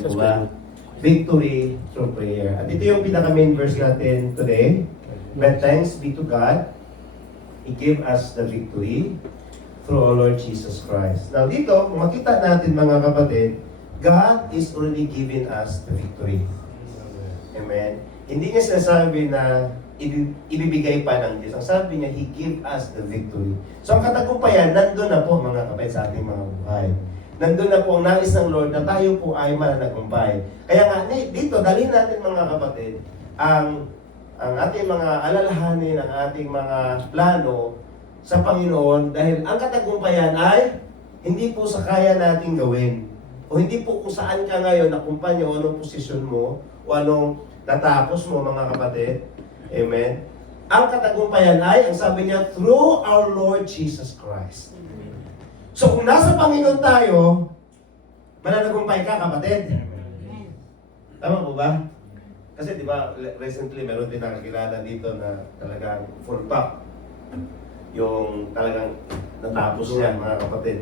Diba? Victory through prayer. At ito yung pinaka-main verse natin today. But thanks be to God, He gave us the victory through our Lord Jesus Christ. Now dito, makita natin mga kapatid, God is already giving us the victory. Amen? Hindi niya sinasabi na ibibigay pa ng Diyos. Ang sabi niya, He gave us the victory. So ang katagumpayan, nandun na po mga kapatid sa ating mga buhay. Nandun na po ang nais ng Lord na tayo po ay mananagumpay. Kaya nga, dito, dalhin natin mga kapatid, ang ating mga alalahanin, ang ating mga plano sa Panginoon dahil ang katagumpayan ay hindi po sa kaya nating gawin. O hindi po kung saan ka ngayon, na kumpanya o anong posisyon mo, o anong natapos mo mga kapatid. Amen? Ang katagumpayan ay, ang sabi niya, through our Lord Jesus Christ. So kung nasa Panginoon tayo, mananagumpay ka, kapatid. Tama po ba? Kasi di ba, recently meron din nakakilala dito na talagang full pack. Yung talagang natapos niya, mga kapatid.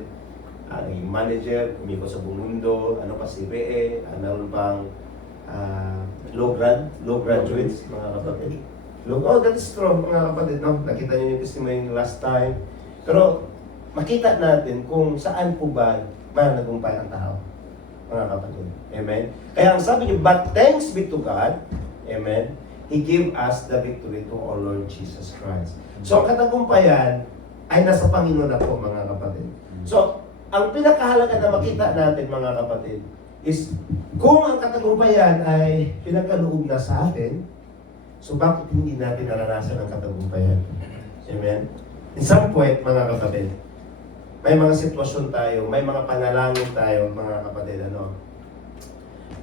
Naging manager, umikot sa buong mundo, ano pa, CPA, meron pang low graduates, mga kapatid. Oh, that is true, mga kapatid. No? Nakita niyo yung testimony last time. Pero, makita natin kung saan po ba mananagumpay ang tao, mga kapatid. Amen? Kaya ang sabi niyo, but thanks be to God, amen, He gave us the victory to our Lord Jesus Christ. So, ang katagumpayan ay nasa Panginoon na po, mga kapatid. So, ang pinakahalaga na makita natin, mga kapatid, is kung ang katagumpayan ay pinagkaloob na sa atin, so bakit hindi natin naranasan ang katagumpayan? Amen? In some point, mga kapatid, may mga sitwasyon tayo, may mga panalangin tayo, mga kapatid,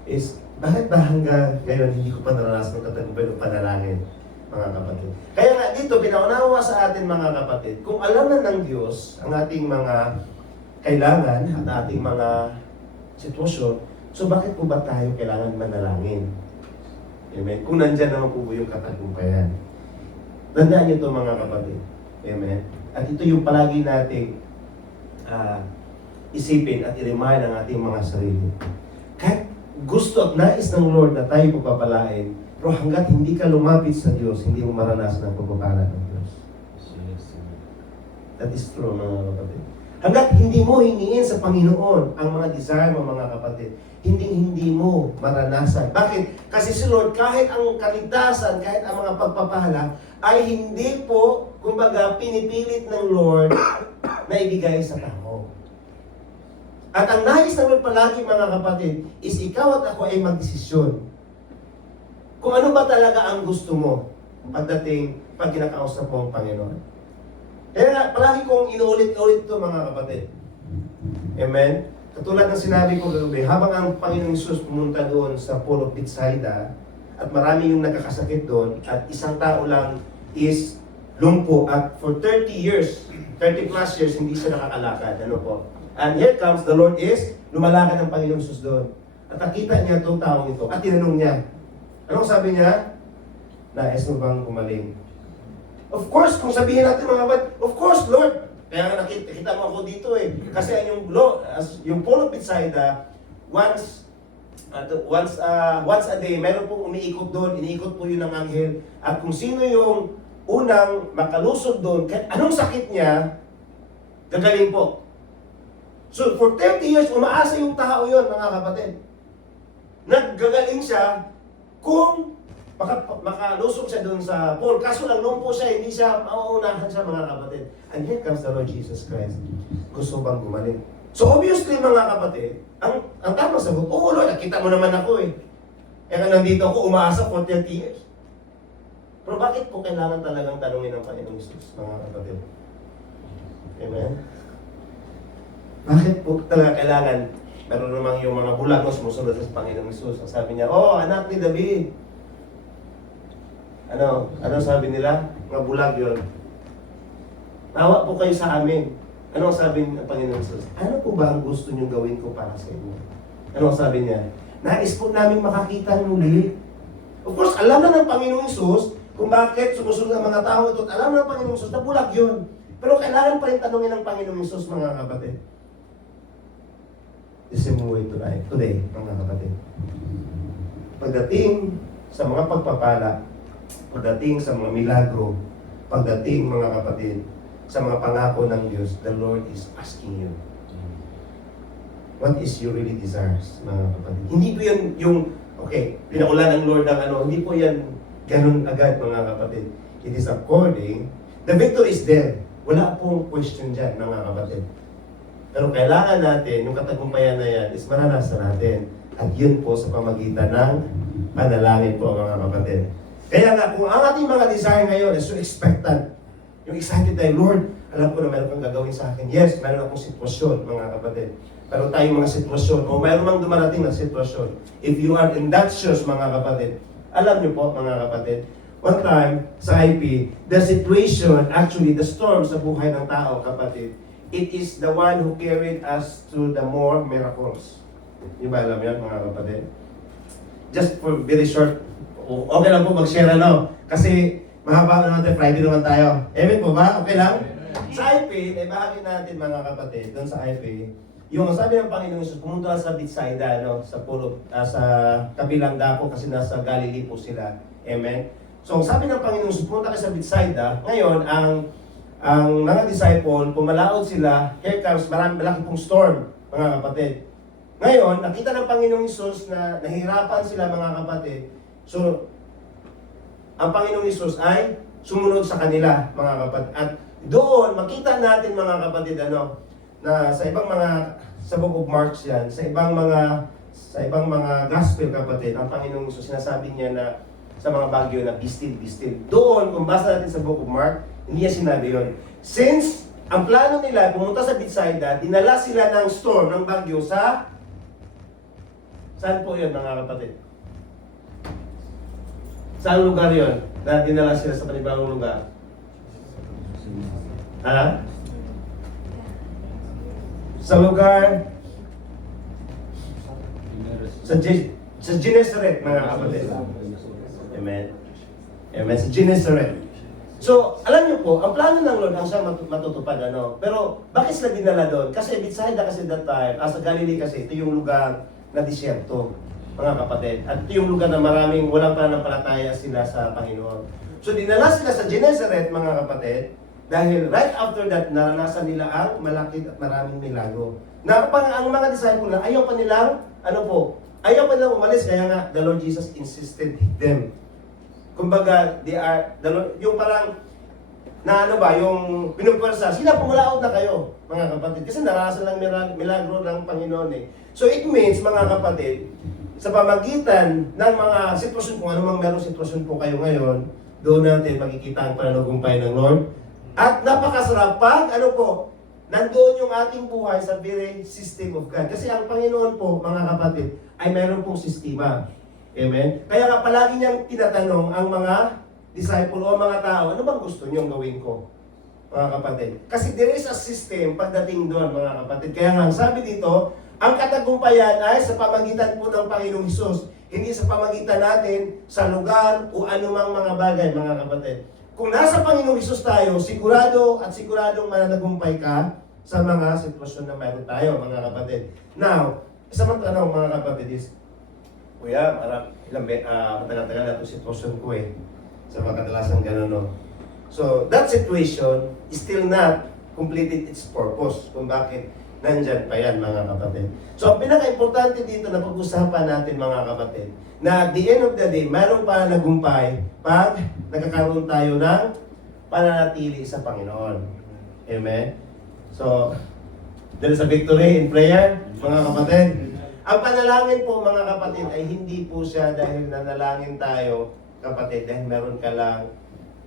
is, bakit ba hanggang ngayon hindi ko pa naranasan ang katagumpayan ng panalangin, mga kapatid? Kaya nga dito, pinaunawa sa atin, mga kapatid, kung alam na ng Diyos ang ating mga kailangan at ating mga sitwasyon, so bakit po ba tayo kailangan manalangin? Amen? Kung nandyan naman po yung katagumpayan. Tandaan niyo ito, mga kapatid. Amen? At ito yung palagi nating isipin at i-remind ang ating mga sarili. Kahit gusto at nais ng Lord na tayo pagpapalain, pero hanggat hindi ka lumapit sa Diyos, hindi mo maranasan ang pagpapala ng Diyos. That is true, mga kapatid. Hanggat hindi mo hingin sa Panginoon ang mga desire mo, mga kapatid, hindi mo maranasan. Bakit? Kasi si Lord, kahit ang kaligtasan, kahit ang mga pagpapala, ay hindi po, kumbaga, pinipilit ng Lord na ibigay sa tao. At ang nais ng Lord palagi, mga kapatid, is ikaw at ako ay magdesisyon. Kung ano ba talaga ang gusto mo pagdating pag kinakausap mo ang Panginoon. Kaya palagi kong inuulit-ulit ito, mga kapatid. Amen? Katulad ng sinabi ko kagabi, habang ang Panginoong Hesus pumunta doon sa Pool of Bethsaida, at marami yung nagkakasakit doon, at isang tao lang is lumpo, at for 30 years, 30 plus years, hindi siya nakakalakad. Ano po? And here comes, the Lord is, lumalakad ang Panginoong Hesus doon. At nakita niya itong taong ito, at tinanong niya. Anong sabi niya? Nais mo bang gumaling? Of course, kung sabihin natin mga kapatid, of course, Lord. Kaya nga nakita mo ako dito eh. Kasi yung Pool of Bethsaida, once a day, meron pong umiikot doon, iniikot po yun ng anghel. At kung sino yung unang makalusog doon, kahit anong sakit niya, gagaling po. So, for 30 years, umaasa yung tao yun, mga kapatid. Naggagaling siya kung makalusog siya doon sa pool. Kaso lang noon po siya, hindi siya mauunahan siya, mga kapatid. And here comes the Lord Jesus Christ. Gusto bang gumaling? So obviously, mga kapatid, ang tamang sagot, oo Lord, nakita mo naman ako eh. Kaya nandito ako, umaasa for 30 years. Pero bakit po kailangan talagang tanungin ng Panginoong Jesus, mga kapatid? Amen? Bakit po talaga kailangan? Meron namang yung mga bulagos sumusunod sa Panginoong Jesus. Ang sabi niya, oh, anak ni David. Ano sabi nila? Mga bulag yun. Tawa po kayo sa amin. Ano ang sabi ng Panginoon Jesus? Ano po ba ang gusto niyong gawin ko para sa inyo? Ano ang sabi niya? Nais po namin makakita muli. Of course, alam na ng Panginoong Jesus kung bakit sumusunod ang mga tao ito. Alam na ng Panginoong Jesus na bulag yun. Pero kailangan pa rin tanungin ng Panginoong Jesus, mga kapatid. the same way today, mga kapatid. Pagdating sa mga pagpapala, pagdating sa mga milagro, pagdating, mga kapatid, sa mga pangako ng Diyos, the Lord is asking you, what is your really desires, mga kapatid? Hindi po yan yung, okay, pinaulan ng Lord ng ano, hindi po yan ganun agad, mga kapatid. It is according, the victory is there. Wala pong question dyan, mga kapatid. Pero kailangan natin, yung katagumpayan na yan, is maranasan natin. At yun po sa pamagitan ng panalangin po, mga kapatid. Kaya nga, kung ang ating mga desire ngayon is so expectant, yung excited tayo, Lord, alam ko na meron kang gagawin sa akin. Yes, meron akong sitwasyon, mga kapatid. Meron tayong mga sitwasyon, o meron mang dumarating na sitwasyon. If you are in that shoes, mga kapatid, alam niyo po, mga kapatid, one time, sa IP, the situation, actually, the storm sa buhay ng tao, kapatid, it is the one who carried us to the more miracles. Di ba alam yan, mga kapatid? Just for very short, okay lang po mag-share ano, kasi mahaba naman Friday naman tayo. Amen po ba? Okay lang? Sa IP, bahagi natin, mga kapatid, doon sa IP, yung sabi ng Panginoon Jesus, pumunta sa Bethsaida, no, sa sa kabilang dako kasi nasa Galilee po sila. Amen? So, sabi ng Panginoon Jesus, pumunta ka sa Bethsaida. Ngayon, ang mga disciple, pumalaot sila, here comes, malaki pong storm, mga kapatid. Ngayon, nakita ng Panginoong Jesus na nahihirapan sila, mga kapatid. So, ang Panginoong Jesus ay sumunod sa kanila, mga kapatid. At doon, makita natin, mga kapatid, na sa ibang mga, sa Book of Mark yan, sa ibang mga gospel, kapatid, ang Panginoong Jesus, sinasabi niya na sa mga bagyo na be still, be still. Doon, kung basa natin sa Book of Mark, hindi niya sinabi yun. Since ang plano nila, pumunta sa Bethsaida, dinala sila ng storm, ng bagyo sa... Saan po yun, mga kapatid? Saan lugar yun? Na dinala sila sa panibagong lugar? Ha? Sa lugar... Sa Gennesaret, mga kapatid. Amen. Amen. Sa Gennesaret. So, alam niyo po, ang plano ng Lord ang siyang matutupad, Pero, bakit sila dinala doon? Kasi Bethsaida kasi that time, sa Galilee kasi, ito yung lugar na disyerto, mga kapatid. At ito yung lugar na maraming walang pananampalataya sila sa Panginoon. So, dinala sila sa Gennesaret, mga kapatid, dahil right after that, naranasan nila ang malaki at maraming milagro. Na ang mga disciple na ayaw pa nilang, ayaw pa nilang umalis, kaya nga, the Lord Jesus insisted them. Kumbaga, yung parang, yung pinupwersa, sila pumalaot na kayo, mga kapatid. Kasi naranasan lang milagro ng Panginoon eh. So it means, mga kapatid, sa pamagitan ng mga sitwasyon, kung anumang merong sitwasyon po kayo ngayon, doon natin makikita ang pananagumpay ng Lord. At napakasarap pag, nandoon yung ating buhay sa very system of God. Kasi ang Panginoon po, mga kapatid, ay meron pong sistema. Amen? Kaya nga palagi niyang tinatanong ang mga disciple o mga tao, ano bang gusto niyong gawin ko? Mga kapatid. Kasi there is a system pagdating doon, mga kapatid. Kaya nga, sabi dito, ang katagumpayan ay sa pamagitan po ng Panginoong Hesus. Hindi sa pamagitan natin sa lugar o anumang mga bagay, mga kapatid. Kung nasa Panginoong Hesus tayo, sigurado at siguradong mananagumpay ka sa mga sitwasyon na mayroon tayo, mga kapatid. Now, isang tanong, mga kapatid, is, Kuya, matagal-tagal na itong sitwasyon ko eh. Sa mga kadalasang gano'n, no? So, that situation is still not completed its purpose. Kung bakit nandyan pa yan, mga kapatid. So, ang pinaka-importante dito na pag-usapan natin, mga kapatid, na at the end of the day, mayroon pa nagumpay pag nagkakaroon tayo ng pananatili sa Panginoon. Amen? So, there is a victory in prayer, mga kapatid. Ang panalangin po, mga kapatid, ay hindi po siya dahil nanalangin tayo, kapatid, dahil meron ka lang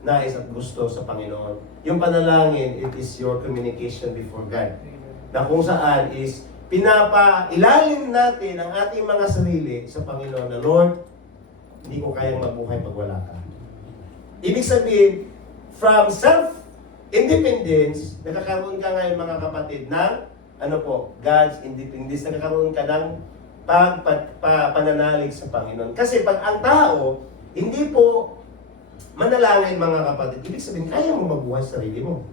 nais at gusto sa Panginoon. Yung panalangin, it is your communication before God. Na kung saan is pinapailalim natin ang ating mga sarili sa Panginoon na, Lord, hindi ko kayang mabuhay pag wala ka. Ibig sabihin, from self-independence, nakakaroon ka ngayon, mga kapatid, ng God's independence. Nakakaroon ka ng pananalig sa Panginoon. Kasi pag ang tao, hindi po manalangin, mga kapatid, ibig sabihin, kaya mo mabuhay sa sarili mo.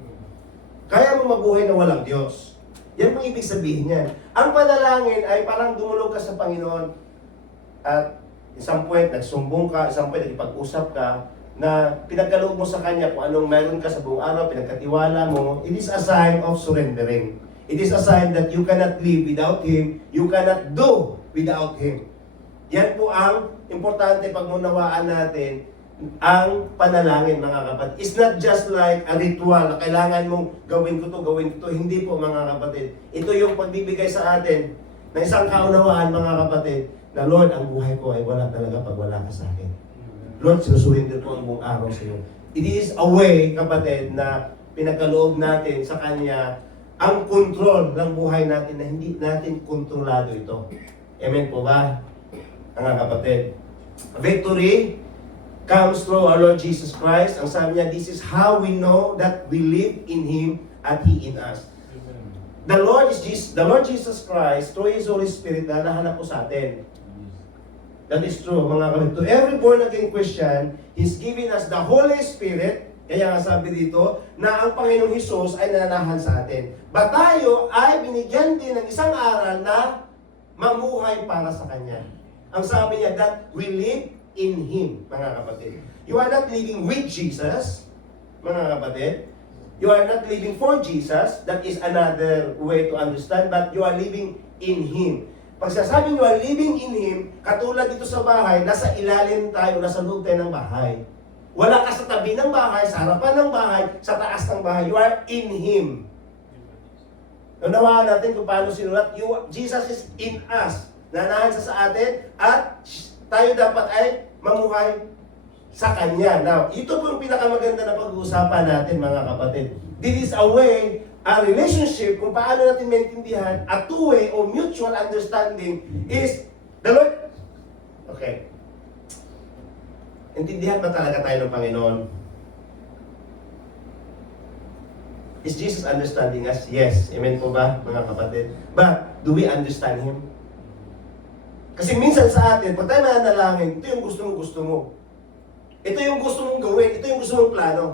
Kaya mo mabuhay na walang Diyos. Yan po ibig sabihin niyan. Ang panalangin ay parang dumulog ka sa Panginoon at isang point, nagsumbong ka, isang point, nagipag-usap ka, na pinagkaloob mo sa Kanya kung anong meron ka sa buong araw, pinagkatiwala mo, it is a sign of surrendering. It is a sign that you cannot live without Him, you cannot do without Him. Yan po ang importante pag munawaan natin ang panalangin, mga kapatid. It's not just like a ritual na kailangan mong gawin ko to. Hindi po, mga kapatid. Ito yung pagbibigay sa atin ng isang kaunawaan, mga kapatid, na Lord, ang buhay ko ay wala talaga pag wala ka sa akin. Lord, sinusurrender ko ang buong araw sa iyo. It is a way, kapatid, na pinagkaloob natin sa Kanya ang kontrol ng buhay natin na hindi natin kontrolado ito. Amen po ba, mga kapatid? Victory comes through our Lord Jesus Christ. Ang sabi niya, this is how we know that we live in Him and He in us. The Lord Jesus Christ, through His Holy Spirit, nanahanap po sa atin. That is true, mga kapatid. To every born-again Christian, He's giving us the Holy Spirit. Kaya nga sabi dito, na ang Panginoong Hesus ay nananahan sa atin. But tayo ay binigyan din ng isang aral na mamuhay para sa Kanya. Ang sabi niya, that we live in Him, mga kapatid. You are not living with Jesus, mga kapatid. You are not living for Jesus. That is another way to understand. But you are living in Him. Pag sasabing you are living in Him, katulad dito sa bahay, nasa ilalim tayo, nasa loob tayo ng bahay. Wala ka sa tabi ng bahay, sa harapan ng bahay, sa taas ng bahay. You are in Him. Unawaan natin kung paano sinulat. Jesus is in us. Nanahan sa atin at tayo dapat ay mamuhay sa Kanya. Now, ito po yung pinakamaganda na pag-uusapan natin, mga kapatid. This is a way, a relationship, kung paano natin maintindihan, a two-way o mutual understanding is the Lord. Okay. Intindihan ba talaga tayo ng Panginoon? Is Jesus understanding us? Yes. Amen po ba, mga kapatid? But, do we understand Him? Kasi minsan sa atin, pag tayo mananalangin, ito yung gusto mo. Ito yung gusto mong gawin. Ito yung gusto mong plano.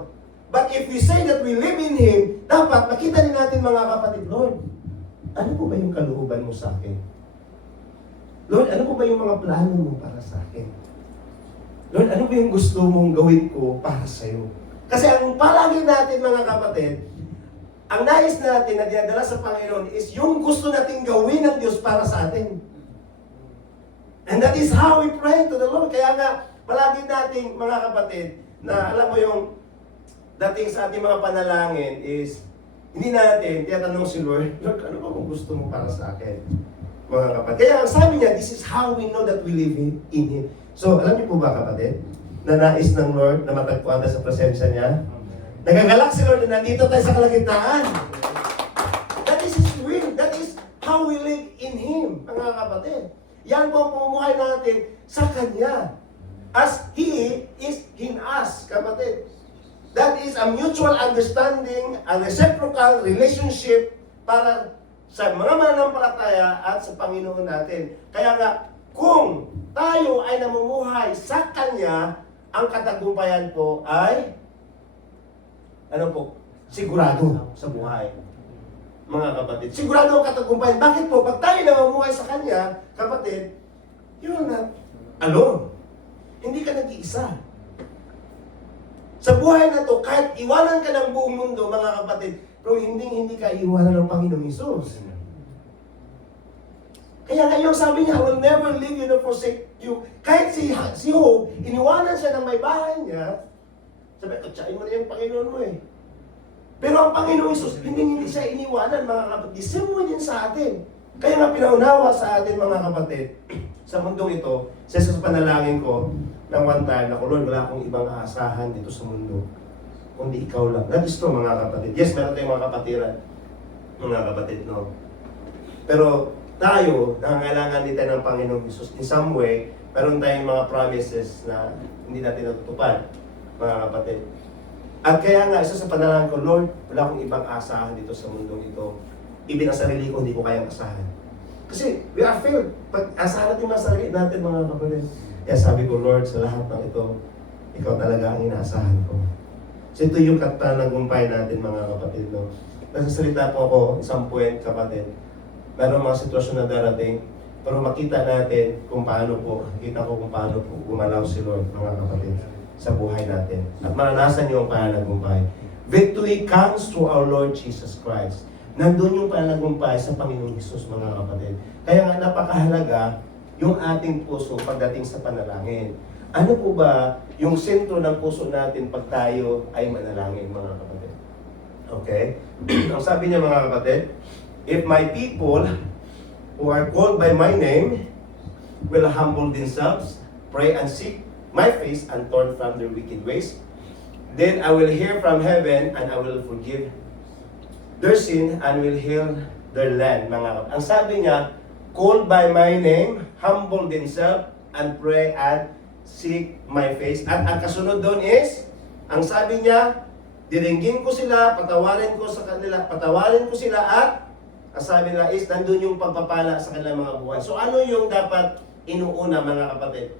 But if we say that we live in Him, dapat makita din natin, mga kapatid, Lord, ano po ba yung kalooban mo sa akin? Lord, ano po ba yung mga plano mo para sa akin? Lord, ano ba yung gusto mong gawin ko para sa iyo? Kasi ang palagi natin, mga kapatid, ang nais natin na dinadala sa Panginoon is yung gusto nating gawin ng Diyos para sa atin. And that is how we pray to the Lord. Kaya nga, palagi nating, mga kapatid, na alam mo yung dating sa ating mga panalangin is, hindi natin tinatanong si Lord, Lord, ano ba kung gusto mo para sa akin? Mga kapatid. Kaya ang sabi niya, this is how we know that we live in Him. So, alam niyo po ba, kapatid, na nais ng Lord na matagpuan tayo sa presensya niya? Nagagalak si Lord na nandito tayo sa kalagitnaan. That is His will. That is how we live in Him, mga kapatid. Yan po ang pamumuhay natin sa Kanya. As He is in us, kapatid. That is a mutual understanding, a reciprocal relationship para sa mga mananampalataya at sa Panginoon natin. Kaya nga, kung tayo ay namumuhay sa Kanya, ang katagumpayan po ay, sigurado sa buhay. Mga kapatid, sigurado ang katagumpayan. Bakit po? Pag tayo namumuhay sa Kanya, kapatid, you're not alone. Hindi ka nag-iisa. Sa buhay na to, kahit iwanan ka ng buong mundo, mga kapatid, pero hindi ka iwanan ng Panginoong Hesus. Kaya ngayon sabi niya, I will never leave you nor forsake you. Kahit si Job, iniwanan siya ng may bahay niya, sabi, katsain mo na yung Panginoon mo eh. Pero ang Panginoong Hesus, hindi siya iniwanan, mga kapatid. Same way din sa atin. Kaya nga pinaunawa sa atin, mga kapatid, sa mundong ito, sa panalangin ko, ng one time, na Lord, wala akong ibang aasahan dito sa mundo, kundi ikaw lang. That is true, mga kapatid. Yes, meron tayong mga kapatiran, mga kapatid, no? Pero tayo, nangangailangan din tayo ng Panginoong Hesus. In some way, meron tayong mga promises na hindi natin natutupad, mga kapatid. At kaya nga, isa sa panalangin ko, Lord, wala akong ibang asahan dito sa mundong ito. Even ang sarili ko, hindi ko kayang asahan. Kasi we are failed. Pag asahan natin mga sarili natin, mga kapatid. Kaya sabi ko, Lord, sa lahat ng ito, ikaw talaga ang inaasahan ko. So ito yung katanagumpay natin, mga kapatid, no? nagsasalita po ako, isang point, kapatid. Meron mga sitwasyon na darating, pero makita natin kung paano po, kita ko kung paano po gumalaw si Lord, mga kapatid, sa buhay natin. At maranasan niyo ang pananagumpay. Victory comes through our Lord Jesus Christ. Nandun yung pananagumpay sa Panginoong Hesus, mga kapatid. Kaya nga napakahalaga yung ating puso pagdating sa panalangin. Ano po ba yung sentro ng puso natin pag tayo ay manalangin, mga kapatid? Okay? Ang sabi niya, mga kapatid, if my people who are called by my name will humble themselves, pray and seek my face and turn from their wicked ways, then I will hear from heaven and I will forgive their sin and will heal their land, mga kapatid. Ang sabi niya, called by my name, humble themselves and pray and seek my face. At ang kasunod doon is, ang sabi niya, diringgin ko sila, patawarin ko sila at ang sabi nila is, nandun yung pagpapala sa kanilang mga buhay. So ano yung dapat inuuna, mga kapatid?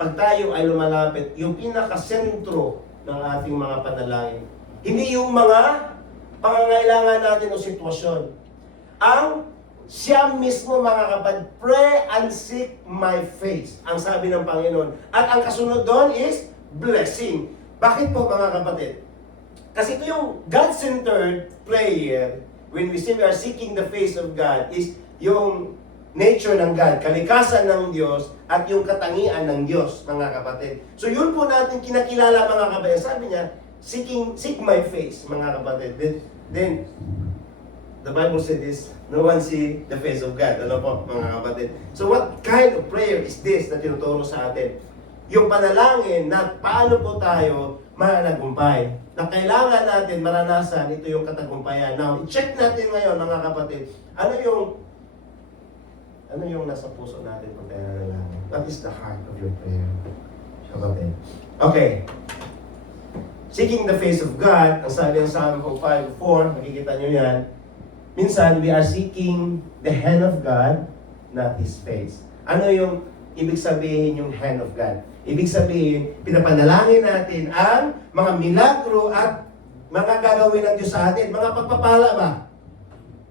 Pag tayo ay lumalapit, yung pinakasentro ng ating mga panalangin, hindi yung mga pangangailangan natin o sitwasyon. Ang siya mismo, mga kapatid, pray and seek my face. Ang sabi ng Panginoon. At ang kasunod doon is blessing. Bakit po, mga kapatid? Kasi ito yung God-centered prayer. When we say we are seeking the face of God, is yung nature ng God, kalikasan ng Diyos, at yung katangian ng Diyos, mga kapatid. So yun po natin kinakilala, mga kapatid. Sabi niya, seek my face, mga kapatid. Then the Bible said this, no one see the face of God. Ano po, mga kapatid? So what kind of prayer is this na tinuturo sa atin? Yung panalangin na paano po tayo mananagumpay. Na kailangan natin maranasan, ito yung katagumpayan. Now, i-check natin ngayon, mga kapatid, ano yung nasa puso natin kung tayo nanalangin? What is the heart of your prayer? Kapatid. Okay. Seeking the face of God, ang sabi ng Psalm 5:4, nakikita nyo yan, minsan, we are seeking the hand of God, not His face. Ano yung ibig sabihin yung hand of God? Ibig sabihin, pinapanalangin natin ang mga milagro at mga gagawin ng Diyos sa atin. Mga pagpapala ba?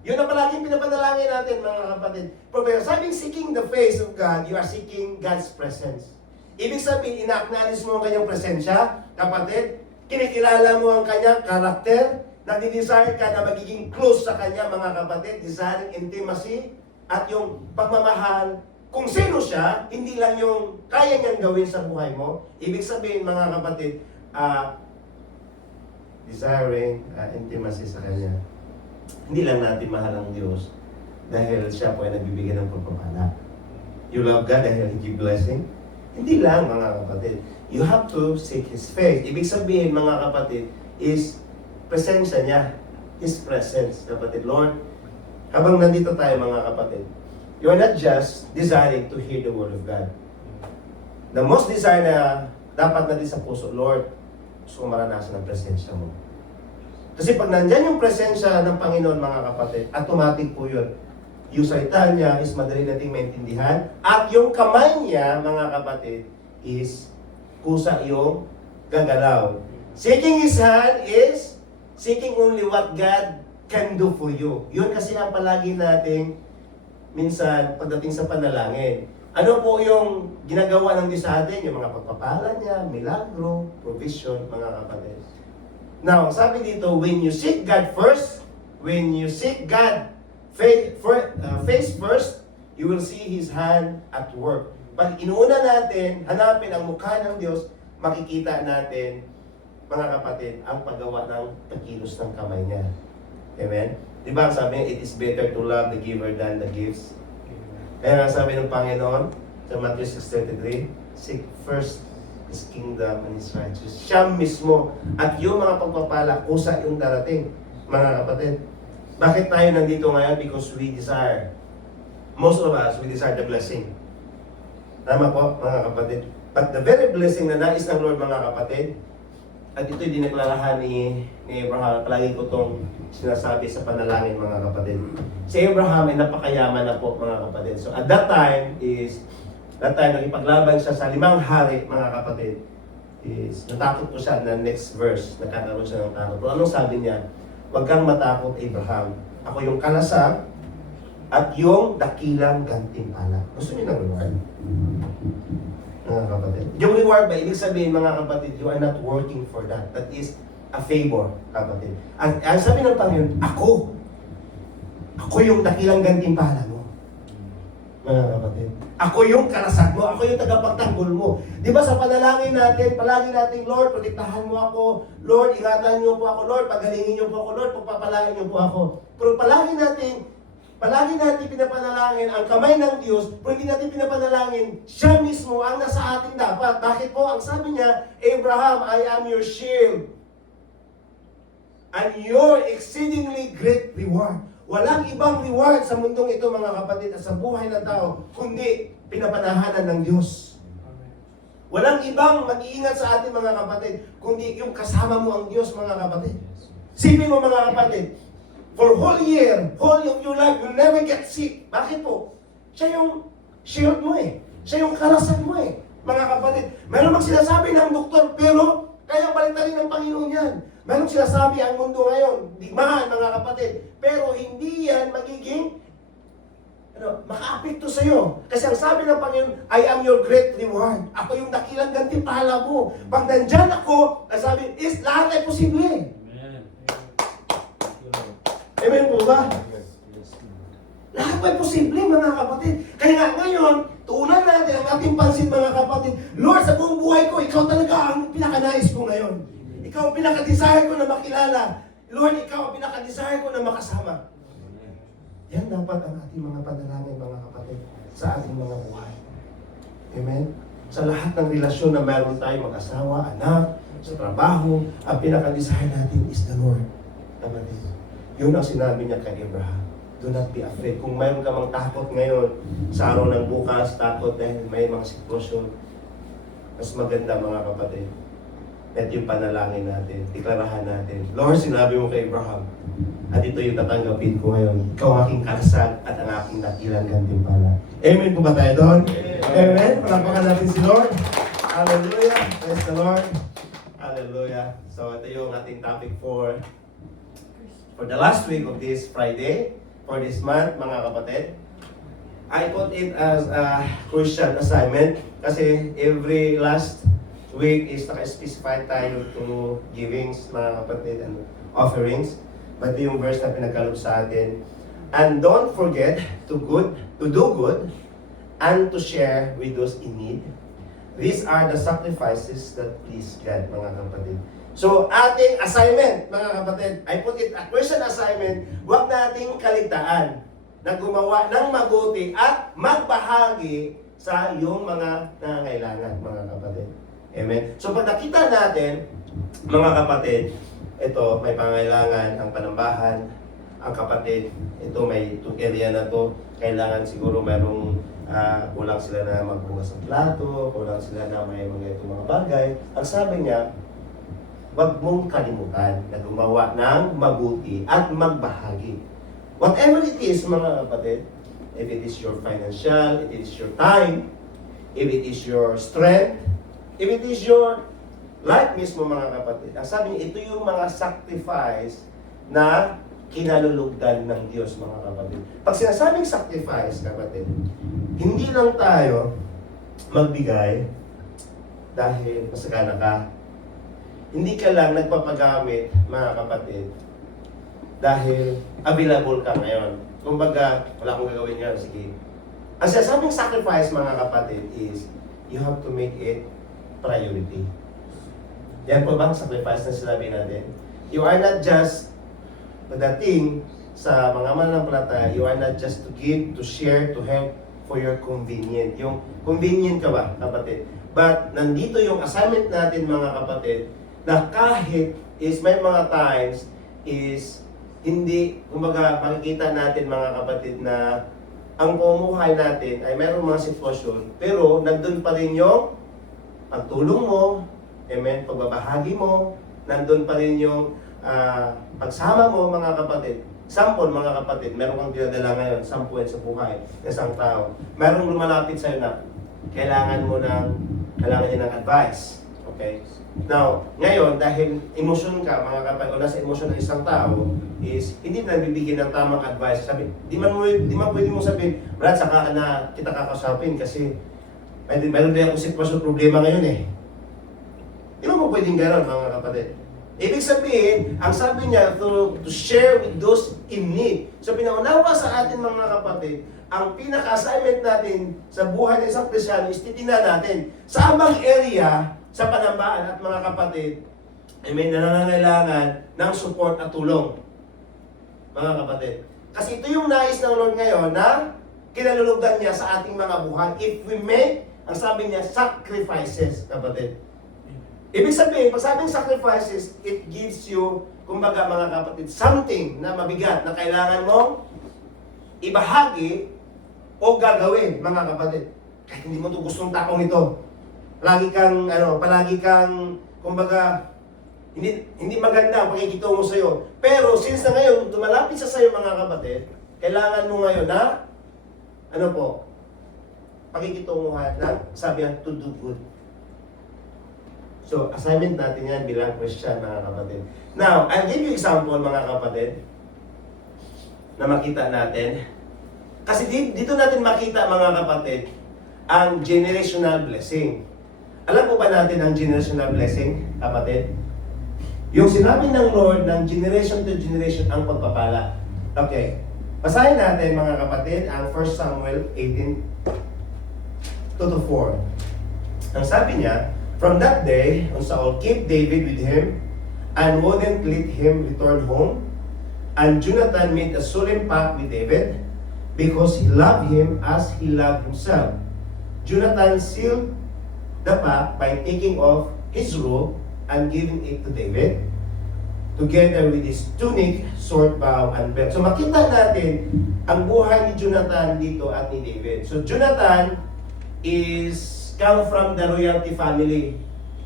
Yun ang palaging pinapanalangin natin, mga kapatid. Pero sabing seeking the face of God, you are seeking God's presence. Ibig sabihin, ina-acknowledge mo ang kanyang presensya, kapatid. Kinikilala mo ang kanyang karakter, nagdi-desire ka na magiging close sa Kanya, mga kapatid, desiring intimacy, at yung pagmamahal, kung sino siya, hindi lang yung kaya niyang gawin sa buhay mo. Ibig sabihin, mga kapatid, desiring intimacy sa Kanya. Hindi lang natin mahal ang Diyos dahil siya po ay nagbibigay ng pagpapala. You love God dahil He give blessing? Hindi lang, mga kapatid. You have to seek His face. Ibig sabihin, mga kapatid, is presensya niya. His presence, kapatid. Lord, habang nandito tayo, mga kapatid, you are not just desiring to hear the Word of God. The most desire na dapat natin sa puso, Lord, gusto ko maranasan ang presensya mo. Kasi pag nandyan yung presensya ng Panginoon, mga kapatid, automatic po yun. Yung salita niya is madali nating maintindihan. At yung kamay niya, mga kapatid, is kusa yung gagalaw. Seeking His hand is seeking only what God can do for you. Yun kasi ang palagi nating minsan pagdating sa panalangin. Ano po yung ginagawa ng Diyos sa atin? Yung mga pagpapala niya, milagro, provision, mga kapatid. Now, sabi dito, when you seek God first, when you seek God face first, you will see His hand at work. Pag inuuna natin, hanapin ang mukha ng Diyos, makikita natin, mga kapatid, ang paggawa ng pagkilos ng kamay niya. Amen? Diba ang sabi, it is better to love the giver than the gifts. Kaya nga sabi ng Panginoon, sa Matthew 6:33, seek first His kingdom and His righteousness. Siya mismo. At yung mga pagpapala, kusa yung darating, mga kapatid. Bakit tayo nandito ngayon? Because we desire, most of us, we desire the blessing. Tama po, mga kapatid. But the very blessing na nais ng Lord, mga kapatid, at ito'y diniklarahan ni Abraham. Palagi ko itong sinasabi sa panalangin, mga kapatid. Si Abraham ay napakayaman na po, mga kapatid. So at that time, nagipaglaban siya sa 5 hari, mga kapatid. Natakot po siya na next verse. Nagkakaroon siya ng takot. Pero anong sabi niya? Huwag kang matakot, Abraham. Ako yung kalasag at yung dakilang gantimpala. Gusto niyo ng reward? Mga kapatid. Yung reward ba, ibig sabihin mga kapatid, you are not working for that. That is a favor, kapatid. At ang sabi ng Panginoon, ako yung dakilang gantimpala mo. Mga kapatid. Ako yung karasag mo, ako yung tagapagtanggol mo. Di ba sa panalangin natin, palagi natin, Lord, protektahan mo ako. Lord, ingatan niyo po ako. Lord, pagalingin niyo po ako. Lord, pagpapalain niyo po ako. Pero palagi natin pinapanalangin ang kamay ng Diyos, pero hindi natin pinapanalangin, siya mismo ang nasa atin dapat. Bakit po? Ang sabi niya, Abraham, I am your shield and your exceedingly great reward. Walang ibang reward sa mundong ito, mga kapatid, at sa buhay ng tao, kundi pinapanahanan ng Diyos. Walang ibang mag-iingat sa atin, mga kapatid, kundi yung kasama mo ang Diyos, mga kapatid. Sipin mo, mga kapatid, for whole year, whole of your life, you'll never get sick. Bakit po? Siya yung shield mo eh. Siya yung karasan mo eh. Mga kapatid, meron mang sinasabi ng doktor, pero kaya baliktarin ng Panginoon yan. Meron sinasabi ang mundo ngayon, digmaan mga kapatid, pero hindi yan magiging maka-apekto sa iyo. Kasi ang sabi ng Panginoon, I am your great reward. Ako yung dakilang gantimpala mo. Pag nandyan ako, ang sabi, lahat ay posible. Amen po ba? Lahat ay posible, mga kapatid. Kaya nga ngayon, tuunan natin ang ating pansin, mga kapatid. Lord, sa buong buhay ko, ikaw talaga ang pinakanais ko ngayon. Ikaw ang pinaka-desire ko na makilala. Lord, ikaw ang pinaka-desire ko na makasama. Yan dapat ang ating mga panalangin, mga kapatid, sa ating mga buhay. Amen? Sa lahat ng relasyon na meron tayo, mag-asawa, anak, sa trabaho, ang pinaka-desire natin is the Lord. Kapatid. Yun ang sinabi niya kay Abraham. Do not be afraid. Kung mayroon ka mang takot ngayon, sa araw ng bukas, takot dahil may mga sitwasyon, mas maganda, mga kapatid, at yung panalangin natin, deklarahan natin. Lord, sinabi mo kay Abraham, at ito yung tatanggapin ko ngayon. Ikaw ang aking karasag at ang aking dakilang gantimpala. Amen po ba tayo doon? Amen. Palakpakan natin si Lord. Hallelujah. Praise the Lord. Hallelujah. So ito yung ating topic for the last week of this Friday, for this month, mga kapatid. I put it as a Christian assignment kasi every last week is naka-specify tayo to givings, mga kapatid, and offerings. But yung verse na pinagkaloob sa atin. And don't forget to do good and to share with those in need. These are the sacrifices that please God, mga kapatid. So, ating assignment, mga kapatid, I put it a Christian assignment, huwag nating kaligtaan na gumawa ng mabuti at magbahagi sa iyong mga nangangailangan, mga kapatid. Amen? So, pag nakita natin, mga kapatid, ito, may pangailangan ang panambahan, ang kapatid, ito may itong area na to, kailangan siguro mayroong kulang sila na magbukas ng plato, kulang sila na may mga bagay. Ang sabi niya, huwag mong kalimutan na gumawa ng mabuti at magbahagi. Whatever it is, mga kapatid, if it is your financial, if it is your time, if it is your strength, if it is your life mismo, mga kapatid. Ang sabi niya, ito yung mga sacrifice na kinalulugdan ng Diyos, mga kapatid. Pag sinasabing sacrifice, kapatid, hindi lang tayo magbigay dahil masagana ka. Hindi ka lang nagpapagamit, mga kapatid, dahil available ka ngayon. Kumbaga, wala akong gagawin ngayon, sige. Ang sinasabing sacrifice, mga kapatid, is you have to make it priority. Yan po bang sacrifice na sinabi natin? You are not just pagdating sa mga mananampalataya, you are not just to give, to share, to help for your convenient. Yung convenient ka ba, kapatid? But nandito yung assignment natin, mga kapatid, na kahit is may mga times is hindi, kumbaga, makikita natin, mga kapatid, na ang pumuhay natin ay mayroong mga sitwasyon, pero nandun pa rin yung pagtulong mo, amen, pagbabahagi mo, nandun pa rin yung pagsama mo, mga kapatid. Sample, mga kapatid, meron kang dinadala ngayon, sample sa buhay ng isang tao. Merong lumalapit sa'yo na kailangan niya ng advice. Okay? Now, ngayon, dahil emosyon ka, mga kapatid, o nasa emosyon ng isang tao, is hindi na bibigyan ng tamang advice. Sabi, di man pwede mo sabihin, Brad, saka ka na kita kakasapin kasi mayroon din akong sitwasyon, problema ngayon eh. Di mo pwedeng gano'n, mga kapatid. Ibig sabihin, ang sabi niya, to share with those in need. So, pinaunawa sa atin, mga kapatid, ang pinaka-assignment natin sa buhay ng isang Kristyano is titingnan natin sa amang area sa Panambaan at mga kapatid ay may nangangailangan ng support at tulong. Mga kapatid. Kasi ito yung nais ng Lord ngayon na kinalulugdan niya sa ating mga buhay if we make, ang sabi niya, sacrifices, kapatid. Ibig sabihin, pag sabing sacrifices, it gives you, kumbaga mga kapatid, something na mabigat na kailangan mong ibahagi o gagawin, mga kapatid. Kahit hindi mo ito gustong taong ito. Palagi kang, kumbaga, hindi maganda ang pakikitungo sa iyo. Pero since na ngayon, tumalapit sa sayo mga kapatid, kailangan mo ngayon na, pakikitunguhan ng sabihan to do good. So, assignment natin yan bilang Christian, mga kapatid. Now, I'll give you example, mga kapatid, na makita natin. Kasi dito natin makita, mga kapatid, ang generational blessing. Alam po ba natin ang generational blessing, kapatid? Yung sinabi ng Lord ng generation to generation ang pagpapala. Okay. Basahin natin, mga kapatid, ang 1 Samuel 18:2-4. Ang sabi niya, from that day, Saul kept David with him and wouldn't let him return home. And Jonathan made a solemn pact with David because he loved him as he loved himself. Jonathan sealed the pact by taking off his robe and giving it to David, together with his tunic, sword, bow, and belt. So makita natin ang buhay ni Jonathan dito at ni David. So Jonathan come from the royalty family.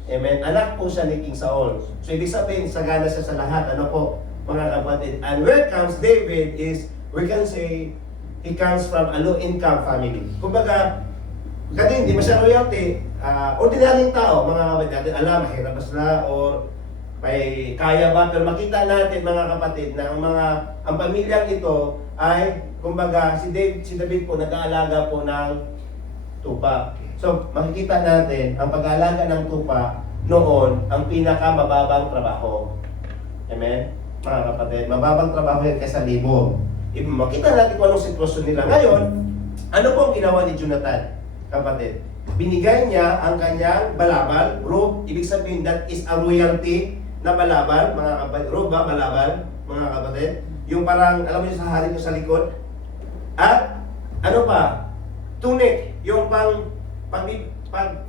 Amen. Anak po siya ni King Saul. So ibig sabihin, sagana siya sa lahat. Ano po, mga kapatid. And where comes David is, we can say, he comes from a low-income family. Kumbaga, kasi hindi siya royalty, ordinaryong tao, mga kapatid natin, alam, mahirap ba sila, or may kaya ba, pero makita natin, mga kapatid, na ang pamilyang ito ay, kumbaga, si David po, nag-aalaga po ng tupa. So, makikita natin, ang pag-aalaga ng tupa, noon, ang pinakamababang trabaho. Amen? Mga kapatid, mababang trabaho yan kaysa libo. Makita natin kung anong sitwasyon nila. Ngayon, ano pong ginawa ni Jonathan, kapatid? Binigay niya ang kanyang balabal, robe, ibig sabihin that is a royalty na balabal, mga kapatid. Robe ba, balabal, mga kapatid? Yung parang, alam mo yung sa hari ko sa likod. At, ano pa? Tunic, yung pag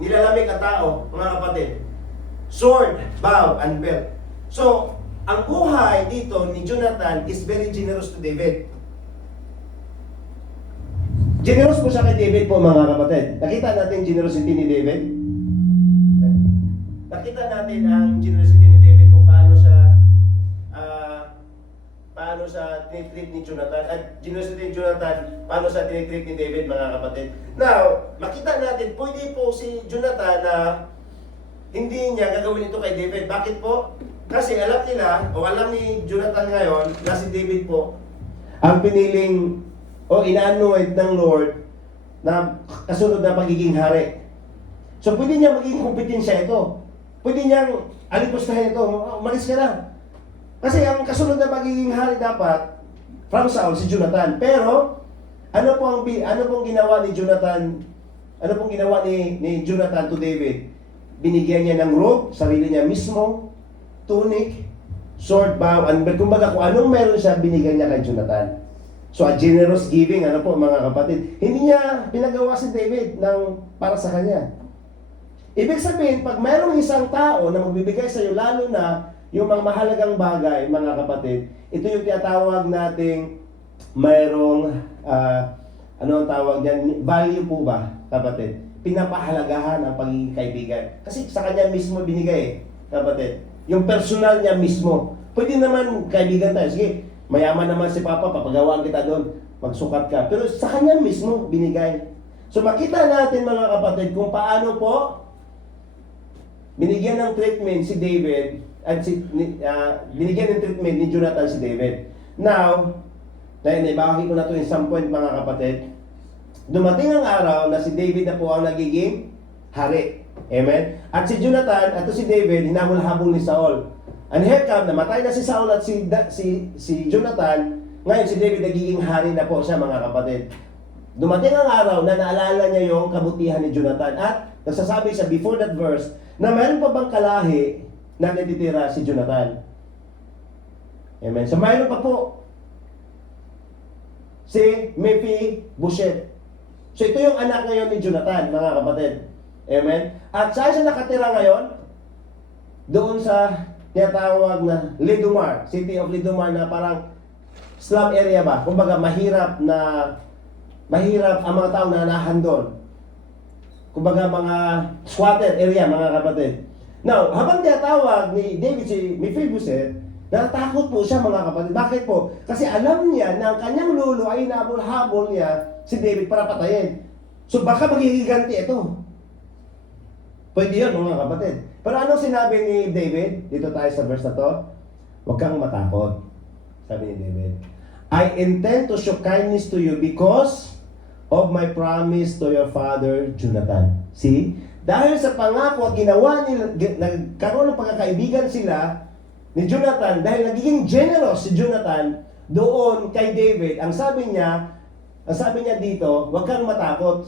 nilalamig ang tao, mga kapatid. Sword, bow, and belt. So, ang buhay dito ni Jonathan is very generous to David. Generous po siya kay David po, mga kapatid. Nakita natin generosity ni David. Nakita natin ang generosity ni David kung paano siya tinitreat ni Jonathan. At generosity ni Jonathan, paano siya tinitreat ni David, mga kapatid. Now, makita natin, pwede po si Jonathan na hindi niya gagawin ito kay David. Bakit po? Kasi alam nila, o alam ni Jonathan ngayon, na si David po, ang piniling o ina-anoint ng Lord na kasunod na pagiging hari. So pwede niya maging kompetensya ito. Pwede niyang alipustahin ito, umalis ka na. Kasi ang kasunod na pagiging hari dapat, from Saul, si Jonathan. Pero, ano pong ginawa ni Jonathan, ni Jonathan to David? Binigyan niya ng robe, sarili niya mismo, tunic, sword, bow, and belt. Kumbaga kung anong meron siya, binigyan niya kay Jonathan. So a generous giving, ano po mga kapatid. Hindi niya pinagawa si David para sa kanya. Ibig sabihin, pag mayroong isang tao na magbibigay sa iyo, lalo na yung mga mahalagang bagay, mga kapatid, ito yung tinatawag nating mayroong, ano ang tawag niyan? Value po ba, kapatid? Pinapahalagahan ang pagiging kaibigan. Kasi sa kanya mismo binigay, kapatid. Yung personal niya mismo. Pwede naman kaibigan tayo. Sige, mayaman naman si Papa, papagawaan kita doon. Magsukat ka. Pero sa kanya mismo binigay. So makita natin, mga kapatid, kung paano po binigyan ng treatment si David, at binigyan ng treatment ni Jonathan si David. Now, naibahagi ko na ito in some point mga kapatid. Dumating ang araw na si David na po ang nagiging hari. Amen? At si Jonathan, at si David, hinamol-habol ni Saul. And here come, namatay na si Saul at si Jonathan. Ngayon si David nagiging hari na po siya mga kapatid. Dumating ang araw na naalala niya yung kabutihan ni Jonathan. At nagsasabi siya before that verse na mayroon pa bang kalahi na natitira si Jonathan. Amen. So mayroon pa po si Mephibosheth. So ito yung anak ngayon ni Jonathan, mga kapatid. Amen. At saan siya nakatira ngayon? Doon sa tinatawag na Lidumar, city of Lidumar, na parang slum area ba? Kumbaga mahirap ang mga tao na nahan doon. Kumbaga mga squatter area, mga kapatid. Now, habang tinatawag ni David si Mephibosheth, natakot po siya mga kapatid. Bakit po? Kasi alam niya na ang kanyang lolo ay hinabol-habol niya si David para patayin. So baka magigiganti ito. Pwede yun mga kapatid. Pero anong sinabi ni David? Dito tayo sa verse na to. Huwag kang matakot. Sabi ni David, I intend to show kindness to you because of my promise to your father Jonathan. See? Dahil sa pangako at ginawa nila, nagkaroon ng pagkakaibigan sila ni Jonathan, dahil nagiging generous si Jonathan doon kay David, ang sabi niya dito, huwag kang matakot.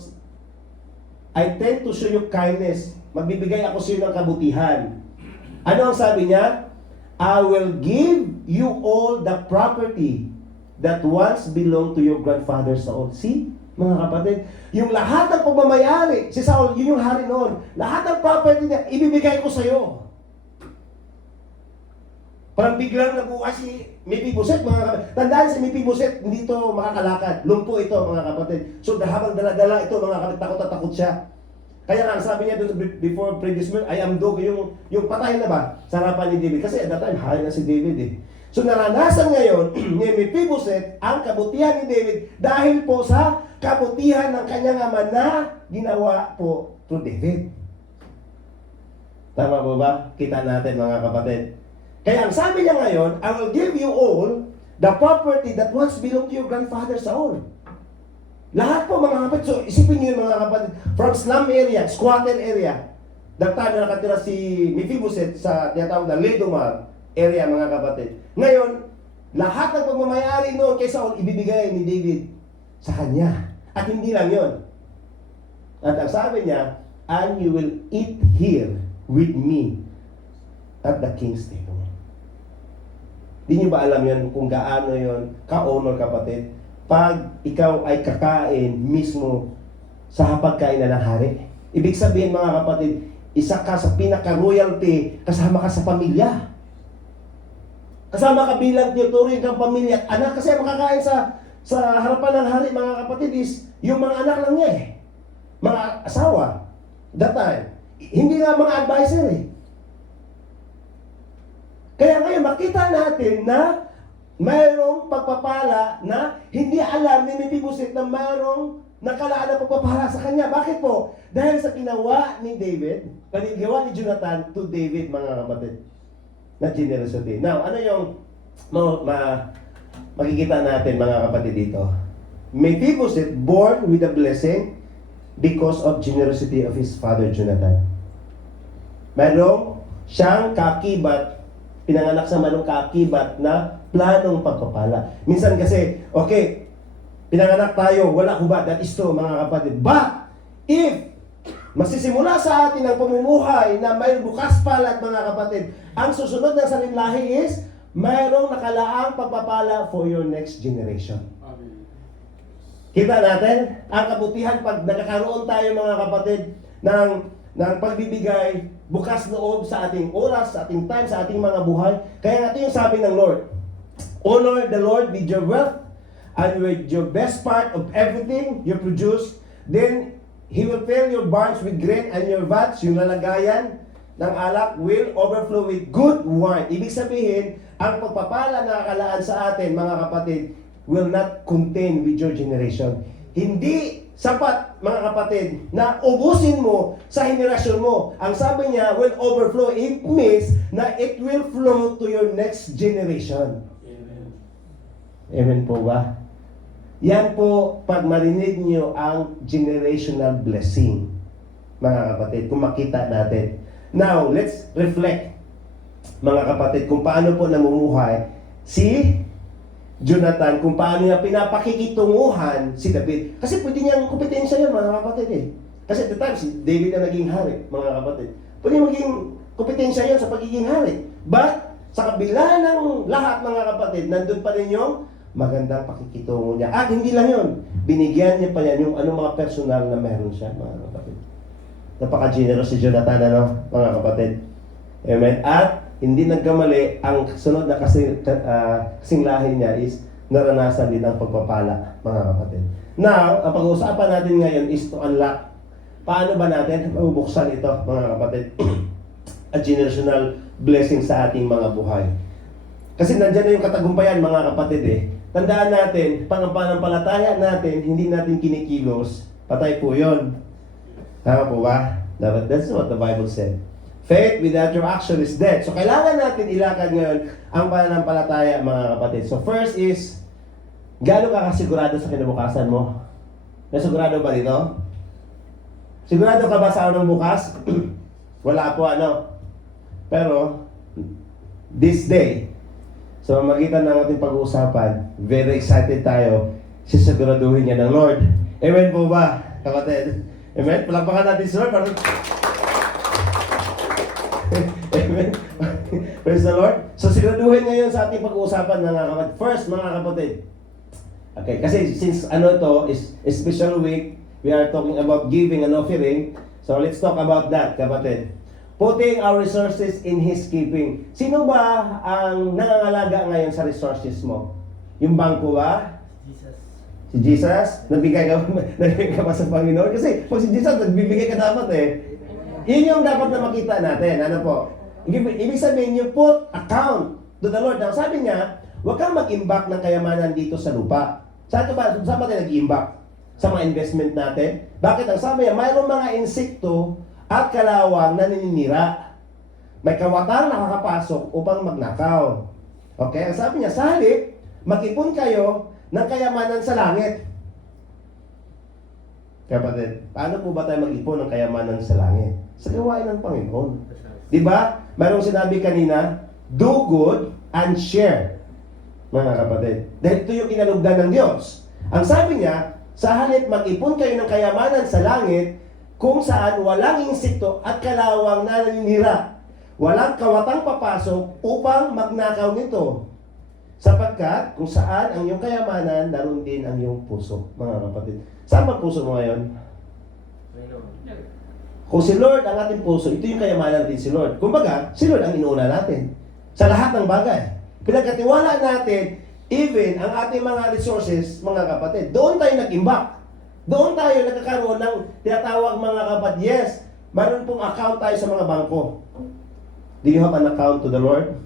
I tend to show you kindness. Magbibigay ako sa iyo ng kabutihan. Ano ang sabi niya? I will give you all the property that once belonged to your grandfather Saul. See, mga kapatid, yung lahat ng pagmamayari, si Saul, yun yung hari noon. Lahat ng property niya, ibibigay ko sa iyo. Parang biglang nabuhay si Mephibosheth, mga kapatid. Tandaan si Mephibosheth, hindi ito makakalakad. Lumpo ito, mga kapatid. So, habang dala-dala ito, mga kapatid, takot at takot siya. Kaya nga, sabi niya doon before previous month, I am dog, yung patay na ba sa harapan ni David. Kasi at that time, hari na si David eh. So naranasan ngayon ni Mephibosheth ang kabutihan ni David dahil po sa kabutihan ng kanyang ama na ginawa po through David. Tama po ba? Kita natin mga kapatid. Kaya ang sabi niya ngayon, I will give you all the property that once belonged to your grandfather Saul. Lahat po mga kapatid, so isipin niyo mga kapatid, from slum area, squatter area, that time na nakatira si Mephibosheth sa tinatawag na Lidumar area mga kapatid. Ngayon, lahat ng pagmamayari noon kay Saul, ibibigay ni David sa kanya. At hindi lang yon. At ang sabi niya, and you will eat here with me at the king's table. Di niyo ba alam yon kung gaano yon ka-honor kapatid? Pag ikaw ay kakain mismo sa hapagkainan ng hari. Ibig sabihin mga kapatid, isa ka sa pinaka-royalty, kasama ka sa pamilya. Kasama ka bilang tinuturing kang pamilya at anak, kasi makakain sa harapan ng hari mga kapatid is yung mga anak lang niya eh. Mga asawa. That time. Hindi nga mga advisor eh. Kaya ngayon makita natin na mayroong pagpapala na hindi alam ni Mephibosheth na mayroong nakalaan na pagpapala sa kanya. Bakit po? Dahil sa ginawa ni David, ginawa ni Jonathan to David, mga kapatid, na generosity. Now, ano yung makikita natin, mga kapatid, dito? Mephibosheth born with a blessing because of generosity of his father Jonathan. Mayroong siyang kaakibat, pinanganak sa mayroong kaakibat na planong pagpapala. Minsan kasi, okay, pinanganak tayo, wala hubad, that is true mga kapatid. But, if masisimula sa atin ang pamumuhay na may bukas palad mga kapatid, ang susunod na salinlahi is, mayroong nakalaang pagpapala for your next generation. Kita natin, ang kabutihan pag nagkakaroon tayo mga kapatid ng pagbibigay, bukas loob sa ating oras, sa ating time, sa ating mga buhay. Kaya ito yung sabi ng Lord, honor the Lord with your wealth and with your best part of everything you produce. Then He will fill your barns with grain and your vats, yung lalagayan ng alak, will overflow with good wine. Ibig sabihin, ang pagpapala na nakalaan sa atin, mga kapatid, will not contain with your generation. Hindi sapat mga kapatid, na ubusin mo sa henerasyon mo. Ang sabi niya, will overflow. It means na it will flow to your next generation. Amen. Amen po ba? Yan po, pag marinig niyo ang generational blessing, mga kapatid, kung makita natin. Now, let's reflect, mga kapatid, kung paano po namumuhay si Jonathan, kung paano niya pinapakikitunguhan si David. Kasi pwede niyang kompetensya yun, mga kapatid eh. Kasi at the time, si David na naging hari, mga kapatid. Pwede maging kompetensya yun sa pagiging hari. But, sa kabila ng lahat, mga kapatid, nandun pa rin yung magandang pakikitungo niya. At hindi lang yun, binigyan niya pa yan yung anong mga personal na meron siya, mga kapatid. Napaka-generous si Jonathan, ano, mga kapatid. Amen. At hindi nagkamali, ang sunod na kasinglahin niya is naranasan din ang pagpapala, mga kapatid. Now, ang pag-uusapan natin ngayon is to unlock. Paano ba natin mabubuksan ito, mga kapatid? A generational blessing sa ating mga buhay. Kasi nandyan na yung katagumpayan, mga kapatid eh. Tandaan natin, pananampalataya natin, hindi natin kinikilos, patay po yun. Tama po ba? That's what the Bible said. Faith without your action is dead. So, kailangan natin ilakad ngayon ang pananampalataya, mga kapatid. So, first is, gaano ka kasigurado sa kinabukasan mo? Nasigurado ba dito? Sigurado ka ba sa unang bukas? Wala po, ano? Pero, this day, so magitan ng ating pag-uusapan, very excited tayo, sisiguraduhin niya ng Lord. Amen po ba, kapatid? Amen? Palakpakan natin si Lord. Amen. Praise the Lord. So, siguraduhin ngayon sa ating pag-uusapan, mga kapatid. First, mga kapatid. Okay, kasi since ano to is a special week, we are talking about giving and offering. So, let's talk about that, kapatid. Putting our resources in His keeping. Sino ba ang nangangalaga ngayon sa resources mo? Yung bangko ba? Jesus. Si Jesus? Nagbigay ka ba sa Panginoon? Kasi pag si Jesus, nagbibigay ka dapat eh. Yun yung dapat na makita natin. Ano po? Ibig sabihin, you put account to the Lord. Now, sabi niya, huwag kang mag-imbak ng kayamanan dito sa lupa. Saan ba tayo nag-imbak? Sa mga investment natin? Bakit? Ang sabi niya, mayroong mga insekto at kalawang na naninira. May kawatang nakakapasok upang magnakaw. Okay? Ang sabi niya, sa halip, mag-ipon kayo ng kayamanan sa langit. Kapatid, paano po ba tayo mag-ipon ng kayamanan sa langit? Sa gawain ng Panginoon. Di ba? Mayroong sinabi kanina, do good and share. Mga kapatid. Dahil ito yung kinalugdan ng Diyos. Ang sabi niya, sa halip mag-ipon kayo ng kayamanan sa langit kung saan walang insekto at kalawang na naninira. Walang kawatang papasok upang magnakaw nito. Sapagkat kung saan ang iyong kayamanan, naroon din ang iyong puso. Mga kapatid. Saan ang puso mo ngayon? Kung si Lord ang ating puso, ito yung kayamanan natin si Lord. Kumbaga, si Lord ang inuuna natin. Sa lahat ng bagay. Pinagkatiwala natin, even ang ating mga resources, mga kapatid, doon tayo nag-imbak. Doon tayo nagkakaroon ng tinatawag mga kapatid, yes, mayroon pong account tayo sa mga bangko. Do you have an account to the Lord?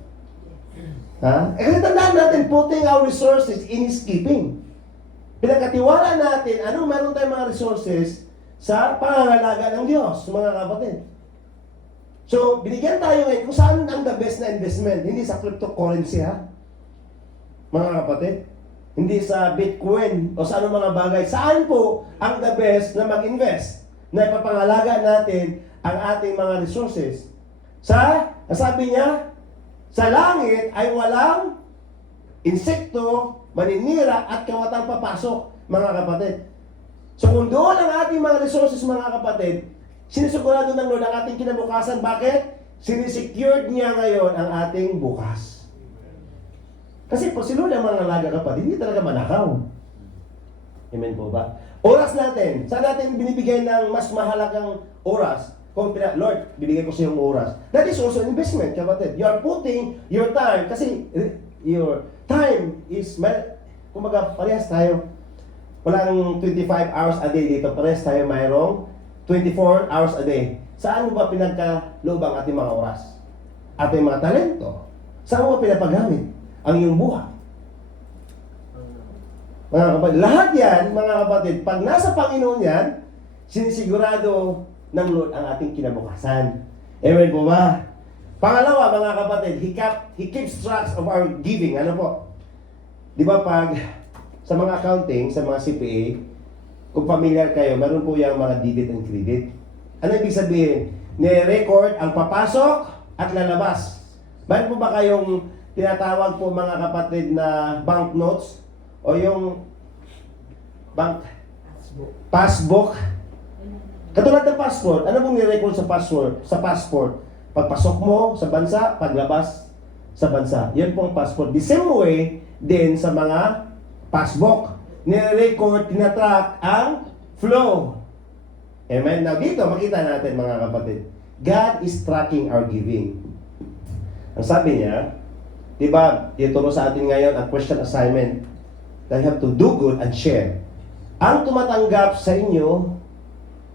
Ha? Eh kasi tandaan natin, putting our resources in His keeping. Pinagkatiwala natin, meron tayong mga resources sa pangangalaga ng Diyos, mga kapatid. So, binigyan tayo ngayon kung saan ang the best na investment. Hindi sa cryptocurrency, ha? Mga kapatid. Hindi sa Bitcoin o sa anong mga bagay. Saan po ang the best na mag-invest? Na ipapangalaga natin ang ating mga resources. Sabi niya, sa langit ay walang insekto, maninira at kawatang papasok, mga kapatid. So kung doon ang ating mga resources, mga kapatid, sinisigurado ng Lord ang ating kinabukasan. Bakit? Sinisecured niya ngayon ang ating bukas. Kasi pag si Lord ang mga nalaga kapatid, hindi talaga manakaw. Amen po ba? Oras natin. Saan natin binibigay ng mas mahalagang oras? Kung Lord, bibigay ko sa iyong oras. That is also an investment, kapatid. You are putting your time. Kasi your time is, kumbaga, parehas tayo. Walang 25 hours a day dito. Parehas tayo mayroong 24 hours a day. Saan mo ba pinagkaloob ang ating mga oras? Ating mga talento? Saan mo ba pinapagamit ang iyong buhay? Mga kapatid, lahat yan, mga kapatid, pag nasa Panginoon yan, sinisigurado ng Lord ang ating kinabukasan. Amen po ba? Pangalawa, mga kapatid, He keeps track of our giving. Ano po? Di ba pag sa mga accounting, sa mga CPA, kung familiar kayo, meron po yung mga debit and credit. Ano ibig sabihin? Ni-record ang papasok at lalabas. Meron po ba kayong tinatawag po mga kapatid na bank notes o yung bank passbook? Katulad ng passport, ano pong ni-record sa passport? Pagpasok mo sa bansa, paglabas sa bansa. Yan pong passport. The same way din sa mga passbook. Ni-record, tinatrack ang flow. Amen? Now dito, makita natin mga kapatid, God is tracking our giving. Ang sabi niya, di ba, ituro sa atin ngayon ang question assignment that you have to do good and share. Ang tumatanggap sa inyo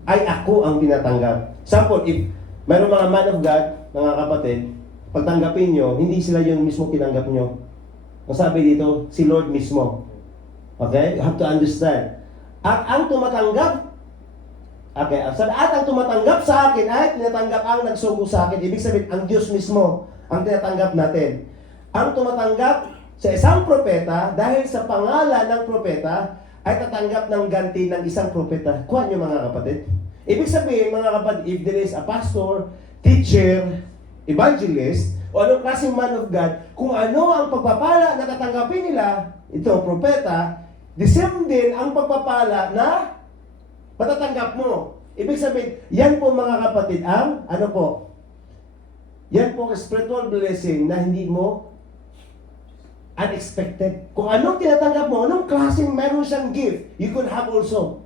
ay ako ang tinatanggap. Sample, if mayroong mga man of God, mga kapatid, pagtanggapin nyo, hindi sila yung mismo tinanggap nyo. Ang sabi dito, si Lord mismo. Okay? You have to understand. At ang tumatanggap, okay, at ang tumatanggap sa akin ay tinatanggap ang nagsugo sa akin. Ibig sabihin, ang Diyos mismo ang tinatanggap natin. Ang tumatanggap sa isang propeta, dahil sa pangalan ng propeta, ay tatanggap ng ganti ng isang propeta. Kuha nyo mga kapatid. Ibig sabihin, mga kapatid, if there is a pastor, teacher, evangelist, o anong klaseng man of God, kung ano ang pagpapala na tatanggapin nila, ito, propeta, the same din ang pagpapala na matatanggap mo. Ibig sabihin, yan po mga kapatid, ang, ano po, yan po spiritual blessing na hindi mo unexpected. Kung anong tinatanggap mo, anong klaseng meron siyang gift, you could have also.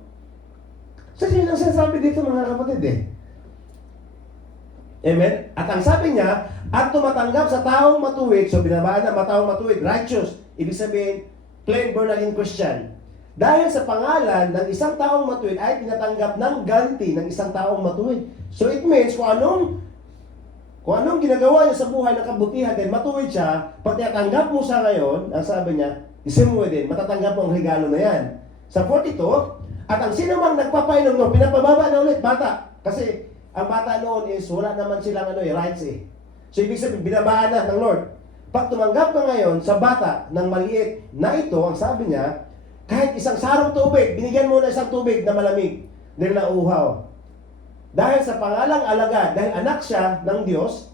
So, yun ang sinasabi dito mga kapatid eh. Amen? At ang sabi niya, at tumatanggap sa taong matuwid, so binabaan na taong matuwid, righteous, ibig sabihin, plain born again Christian. Dahil sa pangalan ng isang taong matuwid ay tinatanggap ng ganti ng isang taong matuwid. So it means kung anong ginagawa niya sa buhay ng kabutihan, then matuwid siya, pag tinatanggap mo siya ngayon, ang sabi niya, isang mo din, matatanggap mo ang regalo na yan. Sa 42, at ang sino mang nagpapainom no, pinapababa na ulit, bata. Kasi ang bata noon is wala naman silang rights eh. So ibig sabihin, binabaan na ng Lord. Pag tumanggap ka ngayon sa bata ng maliit na ito, ang sabi niya, kahit isang sarong tubig, binigyan mo na isang tubig na malamig, dahil nauuhaw. Dahil sa pangalang alagad, dahil anak siya ng Diyos,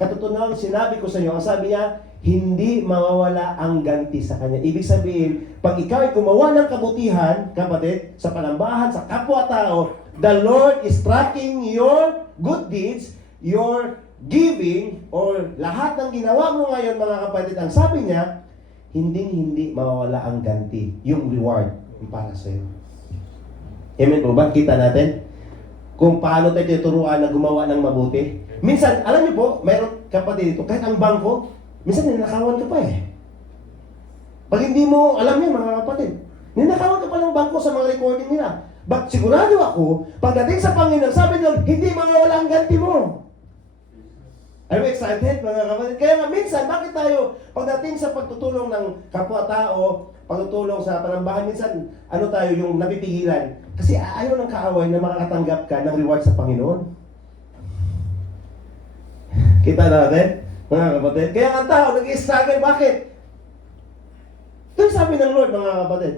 katutunan sinabi ko sa iyo, ang sabi niya, hindi mawawala ang ganti sa kanya. Ibig sabihin, pag ikaw ay gumawa ng kabutihan, kapatid, sa panambahan, sa kapwa-tao, the Lord is tracking your good deeds, your giving, or lahat ng ginawa mo ngayon, mga kapatid. Ang sabi niya, hindi mawawala ang ganti, yung reward para sa iyo. Amen po ba? Kita natin kung paano tayo tuturuan na gumawa ng mabuti. Minsan, alam niyo po, mayroon kapatid dito, kahit ang bangko, minsan ninakawan ka pa eh. Pag hindi mo, alam niyo mga kapatid, ninakawan ka pa ng bangko sa mga recording nila. But sigurado ako, pagdating sa Panginoon, sabi niyo, hindi mawawala ang ganti mo. Are you excited mga kapatid? Kaya nga minsan, bakit tayo, pagdating sa pagtutulong ng kapwa-tao, pagtutulong sa panambahan, minsan, ano tayo yung napipigilan? Kasi ayaw ng kaaway na makakatanggap ka ng reward sa Panginoon. Kita natin, mga kapatid? Kaya ang tao, nag-i-struggle, bakit? Ito yung sabi ng Lord, mga kapatid.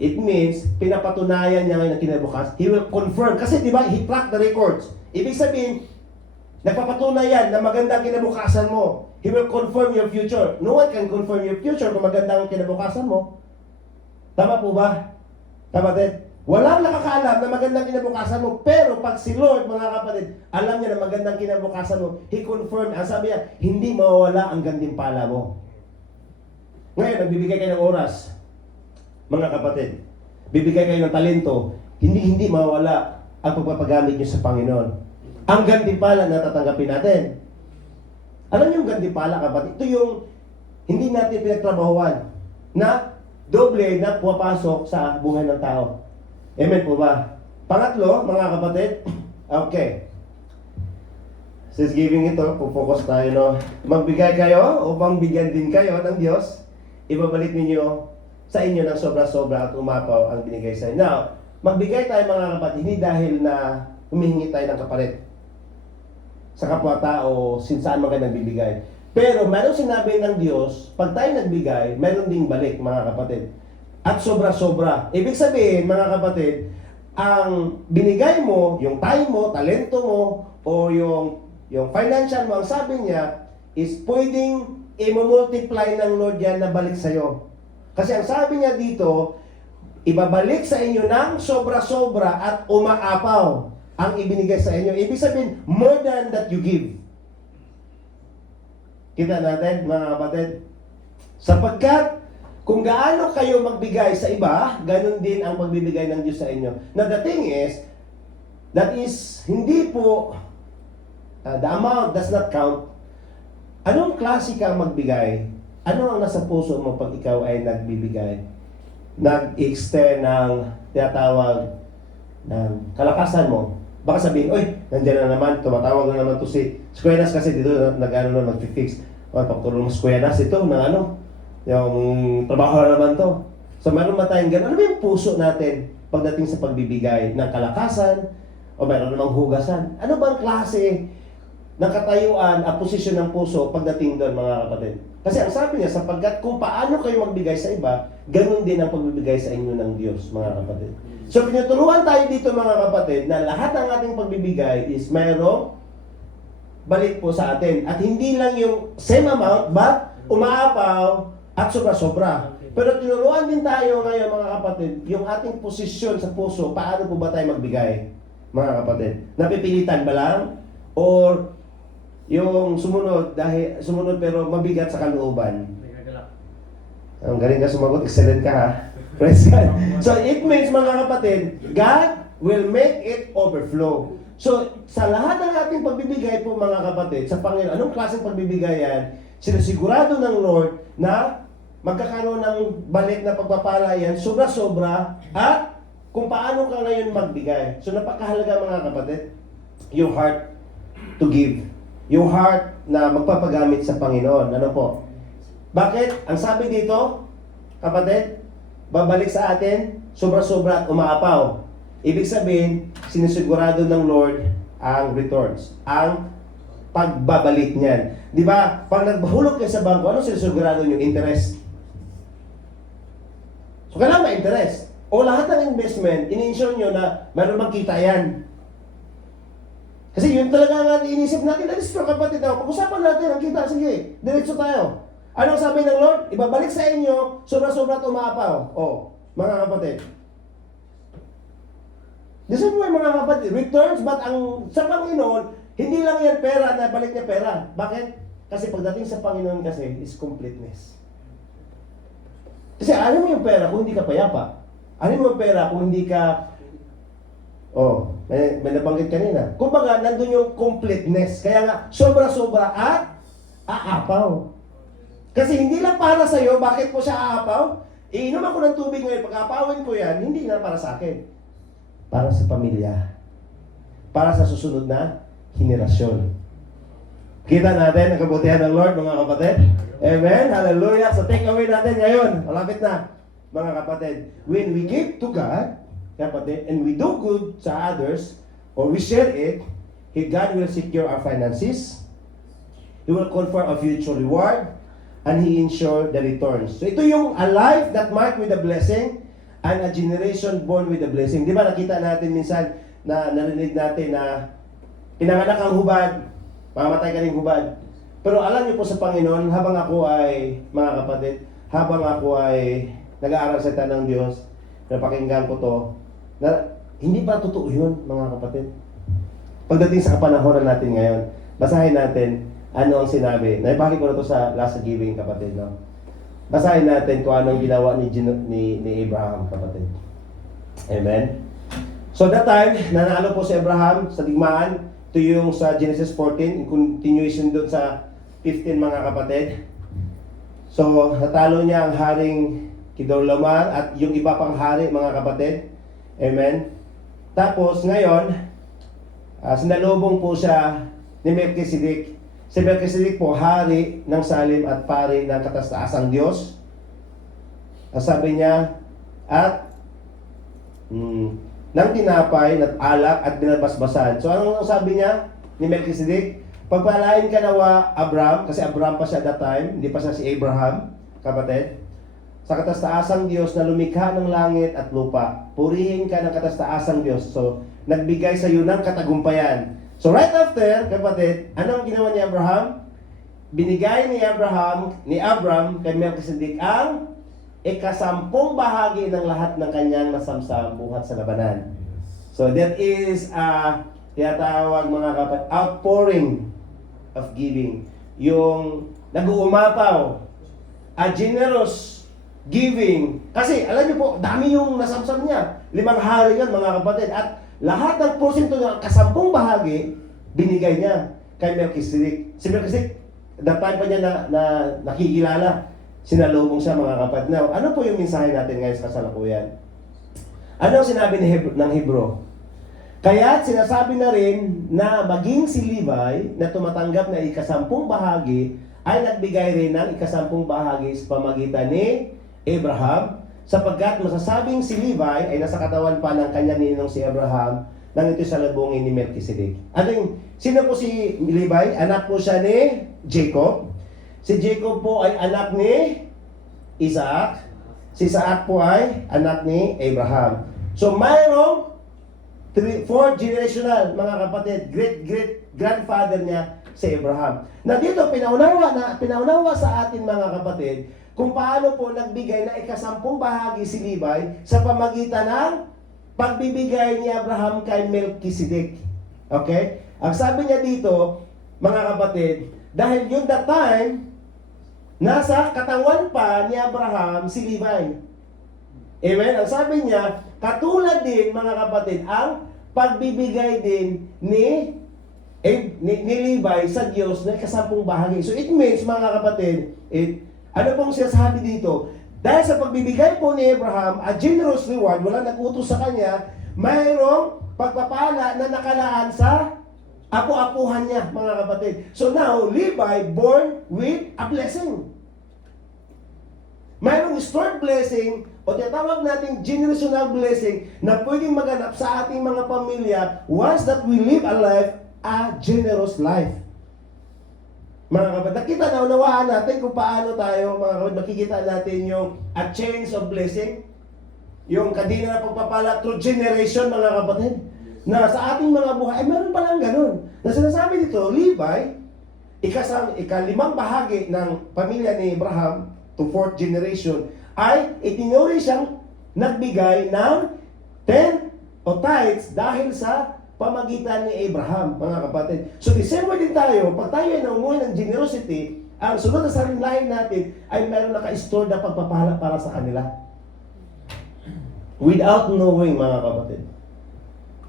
It means, pinapatunayan niya ngayon na kinabukas. He will confirm. Kasi di ba, He tracked the records. Ibig sabihin, nagpapatunay yan na magandang kinabukasan mo. He will confirm your future. No one can confirm your future kung magandang kinabukasan mo. Tama po ba? Kapatid? Walang nakakaalam na magandang kinabukasan mo. Pero pag si Lord, mga kapatid, alam niya na magandang kinabukasan mo, He confirmed. Ang sabi niya, hindi mawawala ang gantimpala mo. Ngayon, nagbibigay kayo ng oras. Mga kapatid, bibigay kayo ng talento. Hindi mawawala ang pagpapagamit niyo sa Panginoon. Ang gantimpala na tatanggapin natin. Alam niyo yung gantimpala, kapatid? Ito yung hindi natin pinagtrabahuan na doble na pumapasok sa buhay ng tao. Amen po ba? Pangatlo, mga kapatid, okay. Since giving ito, focus tayo, no? Magbigay kayo upang bigyan din kayo ng Diyos. Ibabalik ninyo sa inyo ng sobra-sobra at umapaw ang binigay sa inyo. Now, magbigay tayo mga kapatid, hindi dahil na humihingi tayo ng kapalit sa kapwa-tao, saan man kayo nagbibigay. Pero meron sinabi ng Diyos, pag tayo nagbigay, meron ding balik mga kapatid. At sobra-sobra. Ibig sabihin mga kapatid, ang binigay mo, yung time mo, talento mo, o yung financial mo, ang sabi niya, is pwedeng i-multiply ng Lord yan na balik sa'yo. Kasi ang sabi niya dito, ibabalik sa inyo ng sobra-sobra at umaapaw ang ibinigay sa inyo. Ibig sabihin, more than that you give. Kita natin, mga kapatid. Sapagkat, kung gaano kayo magbigay sa iba, ganun din ang pagbibigay ng Diyos sa inyo. Now, the thing is, that is, hindi po, the amount does not count. Anong klase kang magbigay? Ano ang nasa puso mo pag ikaw ay nagbibigay? Nag-extend ng tinatawag ng kalakasan mo. Baka sabihin, oy, nandiyan na naman, tumatawag na naman to si Squenas kasi dito nag-ano na, nag-fix. O, pagtulong mo Squenas ito, na ano, yung trabaho na naman to. So, meron ba tayong gano'n? Ano ba yung puso natin pagdating sa pagbibigay ng kalakasan o meron namang hugasan? Ano bang klase ng katayuan at posisyon ng puso pagdating doon, mga kapatid? Kasi ang sabi niya, sapagkat kung paano kayo magbigay sa iba, ganun din ang pagbibigay sa inyo ng Diyos, mga kapatid. So, pinutulungan tayo dito, mga kapatid, na lahat ng ating pagbibigay is mayroong balik po sa atin. At hindi lang yung same amount, but umaapaw at sobra-sobra. Pero tinuruan din tayo ngayon, mga kapatid, yung ating posisyon sa puso, paano po ba tayo magbigay, mga kapatid? Napipilitan ba lang? Or yung sumunod, dahil sumunod pero mabigat sa kalooban? Ang galing ka sumagot, excellent ka ha. Praise God. So it means, mga kapatid, God will make it overflow. So sa lahat ng ating pagbibigay po, mga kapatid, sa Panginoon, anong klaseng pagbibigay yan? Sinasigurado ng Lord na magkakaroon ng balik na pagpapala yan, sobra-sobra, at kung paano ka ngayon magbigay. So napakahalaga, mga kapatid, yung heart to give. Yung heart na magpapagamit sa Panginoon. Ano po? Bakit? Ang sabi dito, kapatid, babalik sa atin, sobra-sobra at umaapaw. Ibig sabihin, sinisigurado ng Lord ang returns, ang pagbabalik niyan. Di ba? Pag naghulog kayo sa bangko, ano sinisigurado nyo? Interest. So, kailangan ba interest? O lahat ng investment, in-ensure nyo na meron magkita yan. Kasi yun talaga nga inisip natin. Alis ko, kapatid, pag-usapan natin ang kita. Sige, diretso tayo. Ano ang sabi ng Lord? Ibabalik sa inyo, sobra-sobra at umaapaw. O, mga kapatid. The same way, mga kapatid, returns, but ang sa Panginoon, hindi lang yan pera na balik niya pera. Bakit? Kasi pagdating sa Panginoon kasi is completeness. Kasi ano mo yung pera kung hindi ka payapa? Ano mo yung pera kung hindi ka... Oh, may nabanggit kanina. Kumbaga, nandun yung completeness. Kaya nga, sobra-sobra at aapaw. Kasi hindi lang para sa'yo, bakit po siya aapaw? Iinom ako ng tubig ngayon, pag-aapawin ko yan, hindi na para sa akin. Para sa pamilya. Para sa susunod na henerasyon. Kita natin ang kabutihan ng Lord, mga kapatid. Amen? Hallelujah. So take away natin ngayon. Malapit na, mga kapatid. When we give to God, kapatid, and we do good sa others, or we share it, God will secure our finances. He will confer a future reward, and He ensure the returns. So ito yung a life that marked with a blessing, and a generation born with a blessing. Di ba nakita natin minsan, na narinig natin na pinanganak ang hubad, mamatay ka rin hubad. Pero alam niyo po sa Panginoon, habang ako ay, mga kapatid, habang ako ay nag-aaral sa ng Diyos, napakinggan ko to, na hindi pa totoo yun, mga kapatid. Pagdating sa kapanahonan natin ngayon, basahin natin ano ang sinabi. Naibahagi ko na to sa last giving, kapatid. No? Basahin natin kung anong ginawa ni Abraham, kapatid. Amen? So that time, nanalo po si Abraham sa digmaan. Ito yung sa Genesis 14, in continuation doon sa 15, mga kapatid. So, natalo niya ang haring Kedorlaomer at yung iba pang hari, mga kapatid. Amen? Tapos, ngayon, sinalubong po siya ni Melchizedek. Si Melchizedek po, hari ng Salem at pari ng kataas-taasang Diyos. Sabi niya, at ng tinapay at alak at binabasbasan. So anong sabi niya ni Melchizedek? Pagpalain ka nawa, Abraham, kasi Abraham pa siya at that time, hindi pa siya si Abraham, kapatid. Sa katastaasang Diyos na lumikha ng langit at lupa, purihin ka ng katastaasang Diyos. So, nagbigay sa iyo ng katagumpayan. So, right after, kapatid, anong ginawa ni Abraham? Binigay ni Abraham kay Melchizedek ang ikasampung bahagi ng lahat ng kanyang nasamsam buhat sa labanan. So, that is tinatawag mga kapatid, outpouring of giving. Yung nag-uumapaw, a generous giving. Kasi, alam niyo po, dami yung nasamsam niya. 5 hari yan, mga kapatid. At lahat ng porsyento niya, kasampung bahagi, binigay niya kay Melchizedek. Si Melchizedek, that time pa niya na nakikilala. Sinalubong siya, mga kapatid. Now, ano po yung mensahe natin ngayon sa kasalukuyan? Ano ang sinabi ng Hebro? Kaya sinasabi na rin na maging si Levi na tumatanggap na ikasampung bahagi ay nagbigay rin ng ikasampung bahagi sa pamagitan ni Abraham, sapagkat masasabing si Levi ay nasa katawan pa ng kanya ninong si Abraham nang ito salubungin ni Melchizedek. Sino po si Levi? Anak po siya ni Jacob. Si Jacob po ay anak ni Isaac. Si Isaac po ay anak ni Abraham. So mayroong 4 generational, mga kapatid, great-great-grandfather niya si Abraham. Na dito, pinaunawa sa atin, mga kapatid, kung paano po nagbigay na ikasampung bahagi si Levi sa pamagitan ng pagbibigay ni Abraham kay Melchizedek. Okay? Ang sabi niya dito, mga kapatid, dahil yun that time, nasa katawan pa ni Abraham si Levi. Amen? Ang sabi niya, katulad din, mga kapatid, ang pagbibigay din ni Levi sa Diyos na ikasampung bahagi. So it means, mga kapatid, ano pong sinasabi dito? Dahil sa pagbibigay po ni Abraham, a generous reward, wala nag-utos sa kanya, mayroong pagpapala na nakalaan sa apo-apuhan niya, mga kapatid. So now, Levi born with a blessing. Mayroong stored blessing o tinatawag nating generational blessing na pwedeng maganap sa ating mga pamilya once that we live a generous life. Mga kapatid, nakita na unawaan natin kung paano tayo, mga kapatid, makikita natin yung a chains of blessing, yung kadina na pagpapala through generation, mga kapatid, na sa ating mga buhay, ay meron palang ganun. Na sinasabi dito, Levi, ikalimang bahagi ng pamilya ni Abraham, to 4th generation, ay itinuri siyang nagbigay ng 10 o tithes dahil sa pamagitan ni Abraham, mga kapatid. So, the same way din tayo, pag tayo ay naumuhay ng generosity, ang sunod na sarinlahin natin ay meron naka-store na pagpapala para sa kanila. Without knowing, mga kapatid.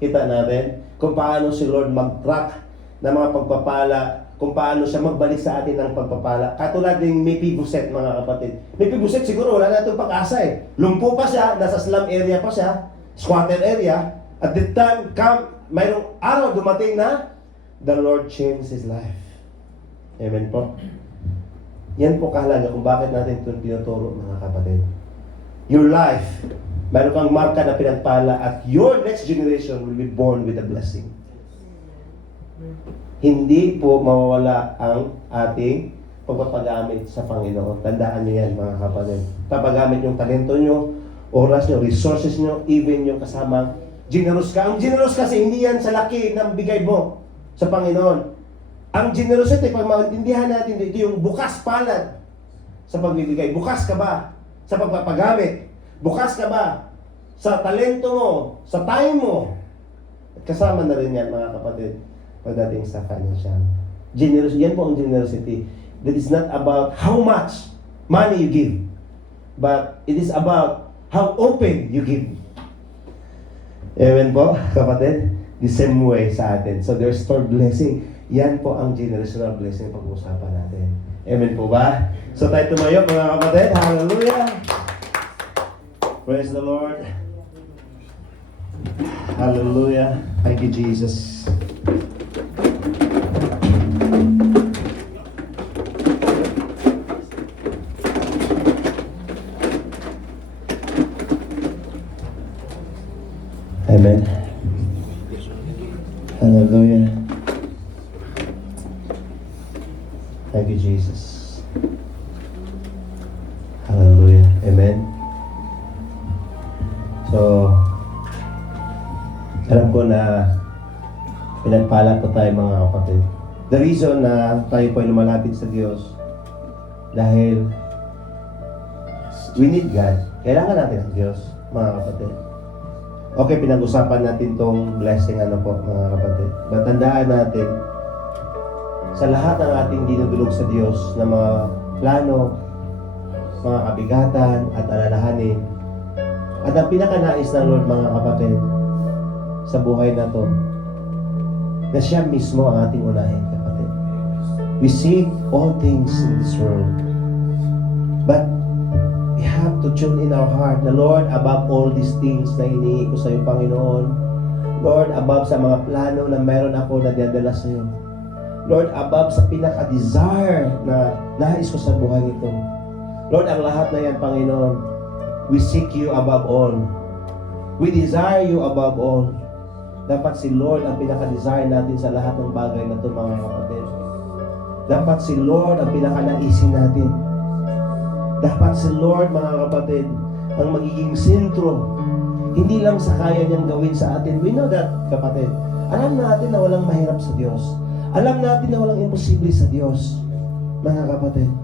Kita natin kung paano si Lord mag-track ng mga pagpapala, kung paano siya magbalik sa atin ng pagpapala. Katulad ng Mephibosheth, mga kapatid. Mephibosheth siguro wala na itong pag-asa eh. Lumpo pa siya, nasa slum area pa siya, squatter area. At the time, mayroong araw dumating na the Lord changed his life. Amen po. Yan po kahalaga kung bakit natin ito pinuturo, mga kapatid. Your life, mayroon kang marka na pinagpala at your next generation will be born with a blessing. Hindi po mawawala ang ating pagpapagamit sa Panginoon. Tandaan niyo yan, mga kapatid. Papagamit yung talento nyo, oras nyo, resources nyo, even yung kasamang generous ka. Ang generous kasi hindi yan sa laki ng bigay mo sa Panginoon. Ang generosity, pag maintindihan natin dito, yung bukas palad sa pagbibigay. Bukas ka ba sa pagpapagamit? Bukas ka ba sa talento mo, sa time mo? At kasama na rin yan, mga kapatid, pagdating sa financial. Generosity, yan po ang generosity. That is not about how much money you give, but it is about how open you give. Amen po, kapatid? The same way sa atin. So there's stored blessing. Yan po ang generational blessing pag-uusapan natin. Amen po ba? So tayo tumayo, mga kapatid. Hallelujah! Praise the Lord. Hallelujah. Thank you, Jesus. Amen. Hallelujah. Thank you, Jesus. Hallelujah. Amen. So, alam ko na pinagpala po tayo mga kapatid. The reason na tayo po ay lumalapit sa Diyos dahil we need God. Kailangan natin ang Diyos, mga kapatid. Okay, pinag-usapan natin tong blessing po, mga kapatid. But tandaan natin, sa lahat ng ating dinudulog sa Diyos na mga plano, mga kabigatan at alalahanin, at ang pinakanais ng Lord, mga kapatid, sa buhay na to, na siya mismo ang ating unahin, kapatid. We seek all things in this world, but we have to tune in our heart na, Lord, above all these things na hinihingi ko sa iyo, Panginoon, Lord, above sa mga plano na meron ako na dinadala sa iyo, Lord, above sa pinaka-desire na nais ko sa buhay nito, Lord, ang lahat na yan, Panginoon, we seek you above all. We desire you above all. Dapat si Lord ang pinaka-desire natin sa lahat ng bagay na ito, mga kapatid. Dapat si Lord ang pinaka-naisin natin. Dapat si Lord, mga kapatid, ang magiging sentro. Hindi lang sa kaya niyang gawin sa atin. We know that, kapatid. Alam natin na walang mahirap sa Diyos. Alam natin na walang imposible sa Diyos, mga kapatid.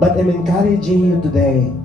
But I'm encouraging you today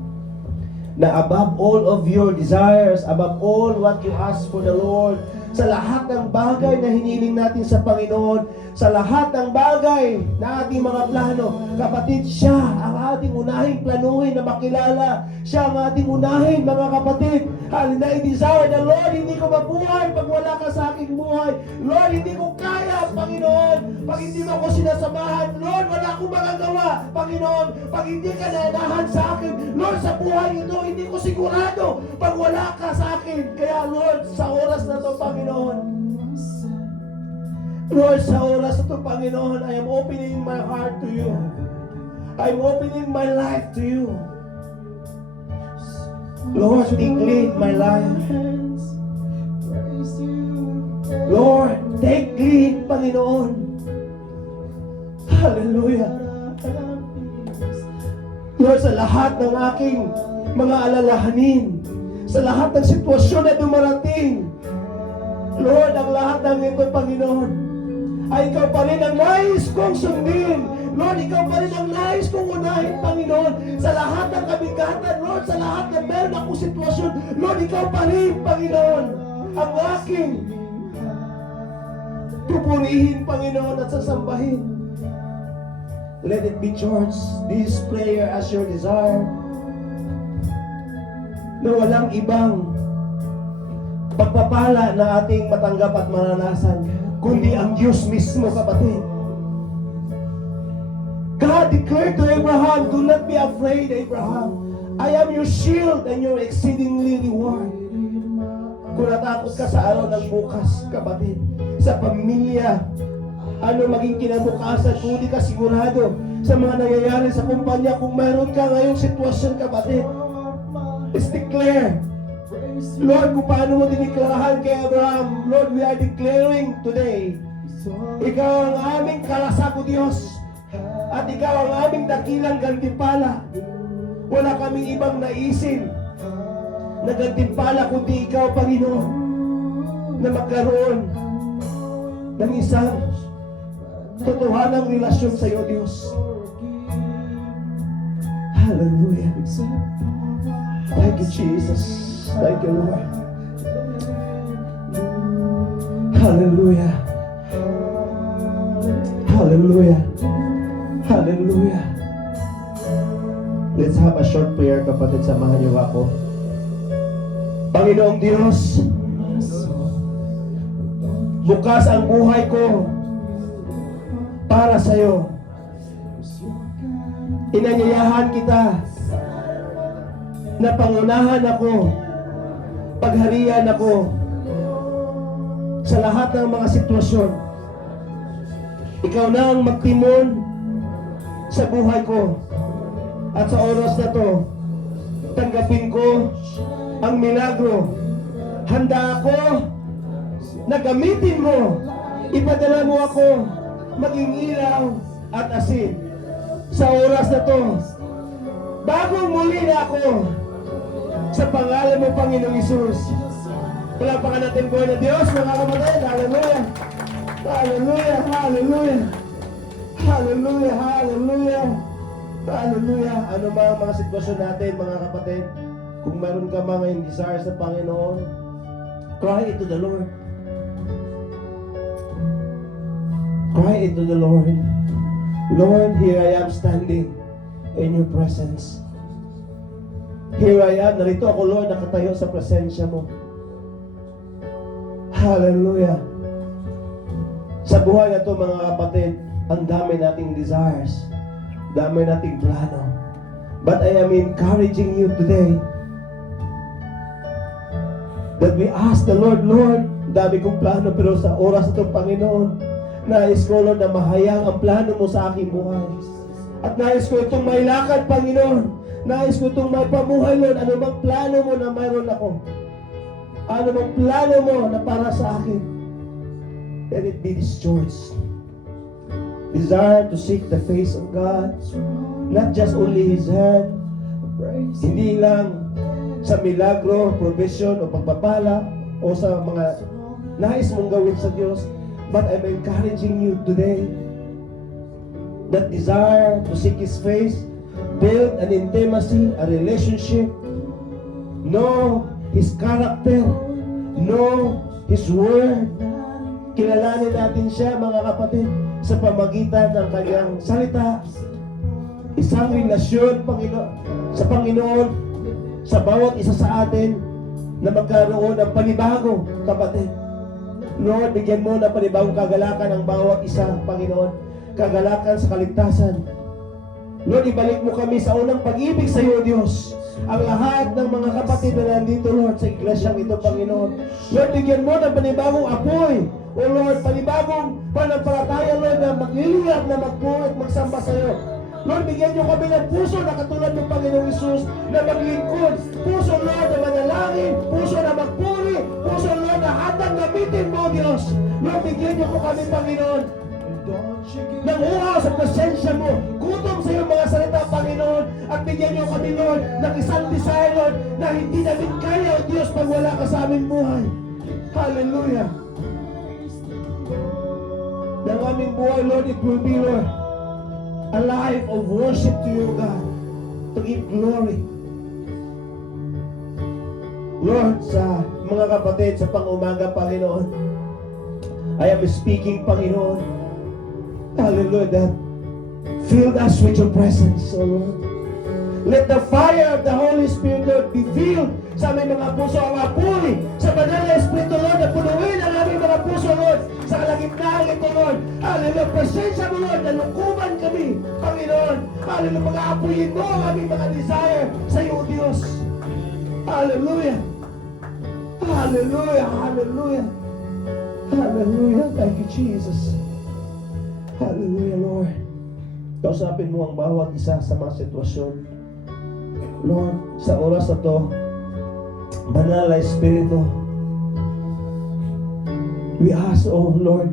na above all of your desires, above all what you ask for the Lord, sa lahat ng bagay na hiniling natin sa Panginoon, sa lahat ng bagay na ating mga plano, kapatid, siya ang ating unahing planuhin na makilala. Siya ang ating unahin, mga kapatid. Na i-desire na, Lord, hindi ko mabuhay pag wala ka sa aking buhay. Lord, hindi ko kaya, Panginoon, pag hindi mo ako sinasamahan. Lord, wala akong magagawa, Panginoon, pag hindi ka nanahan sa akin. Lord, sa buhay ito, hindi ko sigurado pag wala ka sa akin. Kaya, Lord, sa oras na ito, Panginoon, Lord, sa oras na ito, Panginoon, I am opening my heart to you. I'm opening my life to you. Lord, take lead my life. Lord, take lead, Panginoon. Hallelujah. Lord, sa lahat ng aking mga alalahanin, sa lahat ng sitwasyon na dumarating, Lord, ang lahat ng ito, Panginoon, ay ikaw pa rin ang nais kong sundin. Lord, ikaw pa rin ang nais kong unahin, Panginoon. Sa lahat ng kabigatan, Lord, sa lahat ng meron akong sitwasyon, Lord, ikaw pa rin, Panginoon, ang aking pupurihin, Panginoon, at sasambahin. Let it be, church, this prayer as your desire, na walang ibang pagpapala na ating matanggap at maranasan, kundi ang Diyos mismo, kapatid. God declared to Abraham, do not be afraid, Abraham. I am your shield and your exceedingly reward. Kung natakot ka sa araw ng bukas, kapatid, sa pamilya, ano maging kinabukasan, kung di ka sigurado sa mga nangyayari sa kumpanya, kung mayroon ka ngayong sitwasyon, kapatid, let's declare, Lord, kung paano mo diniklarahan kay Abraham, Lord, we are declaring today, ikaw ang aming kalasag, O Diyos, at ikaw ang aming dakilang gantimpala. Wala kaming ibang naisin na gantimpala kundi ikaw, Panginoon, na magkaroon ng isang totohanang relasyon sa iyo, Diyos. Hallelujah. Thank you, Jesus. Thank you, Lord. Hallelujah. Hallelujah. Hallelujah. Let's have a short prayer, kapatid. Samahan niyo ako. Panginoong Diyos, bukas ang buhay ko para sa iyo. Inanyayahan kita na pangunahan ako, pagharian ako sa lahat ng mga sitwasyon. Ikaw na ang magtimon sa buhay ko. At sa oras na to, tanggapin ko ang milagro. Handa ako na gamitin mo Ipadala mo ako maging ilaw at asin sa oras na to. Bagong muli na ako sa pangalan mo, Panginoong Isus. Palapakan natin buhay na Diyos, mga kapatid. Hallelujah! Hallelujah! Hallelujah! Hallelujah! Hallelujah! Hallelujah! Ano mga sitwasyon natin, mga kapatid? Kung meron ka mga desires sa Panginoon, cry it to the Lord. Cry it to the Lord. Lord, here I am standing in your presence. Here I am. Narito ako, Lord, nakatayo sa presensya mo. Hallelujah. Sa buhay na to, mga kapatid, ang dami nating desires. Dami nating plano. But I am encouraging you today that we ask the Lord, Lord, dami kong plano, pero sa oras ito, Panginoon, nais ko, Lord, na mahayang ang plano mo sa aking buhay. At nais ko itong mailakad, Panginoon. Nais ko itong may pamuhay, Lord. Ano bang plano mo na mayroon ako? Ano bang plano mo na para sa akin? Let it be this choice. Desire to seek the face of God. Not just only His hand. Hindi lang sa milagro, provision, o pagpapala, o sa mga nais mong gawin sa Diyos. But I'm encouraging you today that desire to seek His face, build an intimacy, a relationship, know His character, know His word. Kilalanin natin siya, mga kapatid, sa pamagitan ng kanyang salita. Isang relasyon, sa Panginoon, sa bawat isa sa atin, na magkaroon ng panibago, kapatid. Lord, bigyan mo ng panibagong kagalakan ang bawat isa, Panginoon. Kagalakan sa kaligtasan. Lord, ibalik mo kami sa unang pag-ibig sa iyo, Diyos. Ang lahat ng mga kapatid na nandito, Lord, sa iglesyang ito, Panginoon. Lord, bigyan mo ng panibagong apoy. O Lord, panibagong pananampalataya, Lord, na magliliyap, na magpurit, magsamba sa iyo. Lord, bigyan niyo kami ng puso na katulad ng Panginoong Isus na maglingkod. Puso, Lord, na manalangin. Puso na magpuri. Puso, Lord, na hatang gamitin mo, Diyos. Lord, bigyan niyo po kami, Panginoon, ng uhaw sa presensya mo. Gutom sa iyong mga salita, Panginoon. At bigyan niyo kami, Lord, ng isang desire, Lord, na hindi namin kaya, O Diyos, pag wala ka sa aming buhay. Hallelujah. Ng aming buhay, Lord, it will be, Lord, a life of worship to you, God, to give glory. Lord, sa mga kapatid, sa pang-umaga, Panginoon, I am speaking, Panginoon, hallelujah, that fill us with your presence, O Lord. Let the fire of the Holy Spirit, Lord, be filled sa aming mga puso, ang apoy sa banal na Espiritu, Lord, na punuin ang aming mga puso, Lord, sa kalagitnaan ito, Lord. Hallelujah, presensya mo, Lord, nalukuman kami, Panginoon. Hallelujah, pag-aapuyin mo ang aming mga desire sa iyo, Diyos. Hallelujah. Hallelujah, hallelujah. Hallelujah, thank you, Jesus. Hallelujah, Lord. Kausapin mo ang bawat isa sa mga sitwasyon. Lord, sa oras na to, Banal na Espiritu, we ask, oh Lord,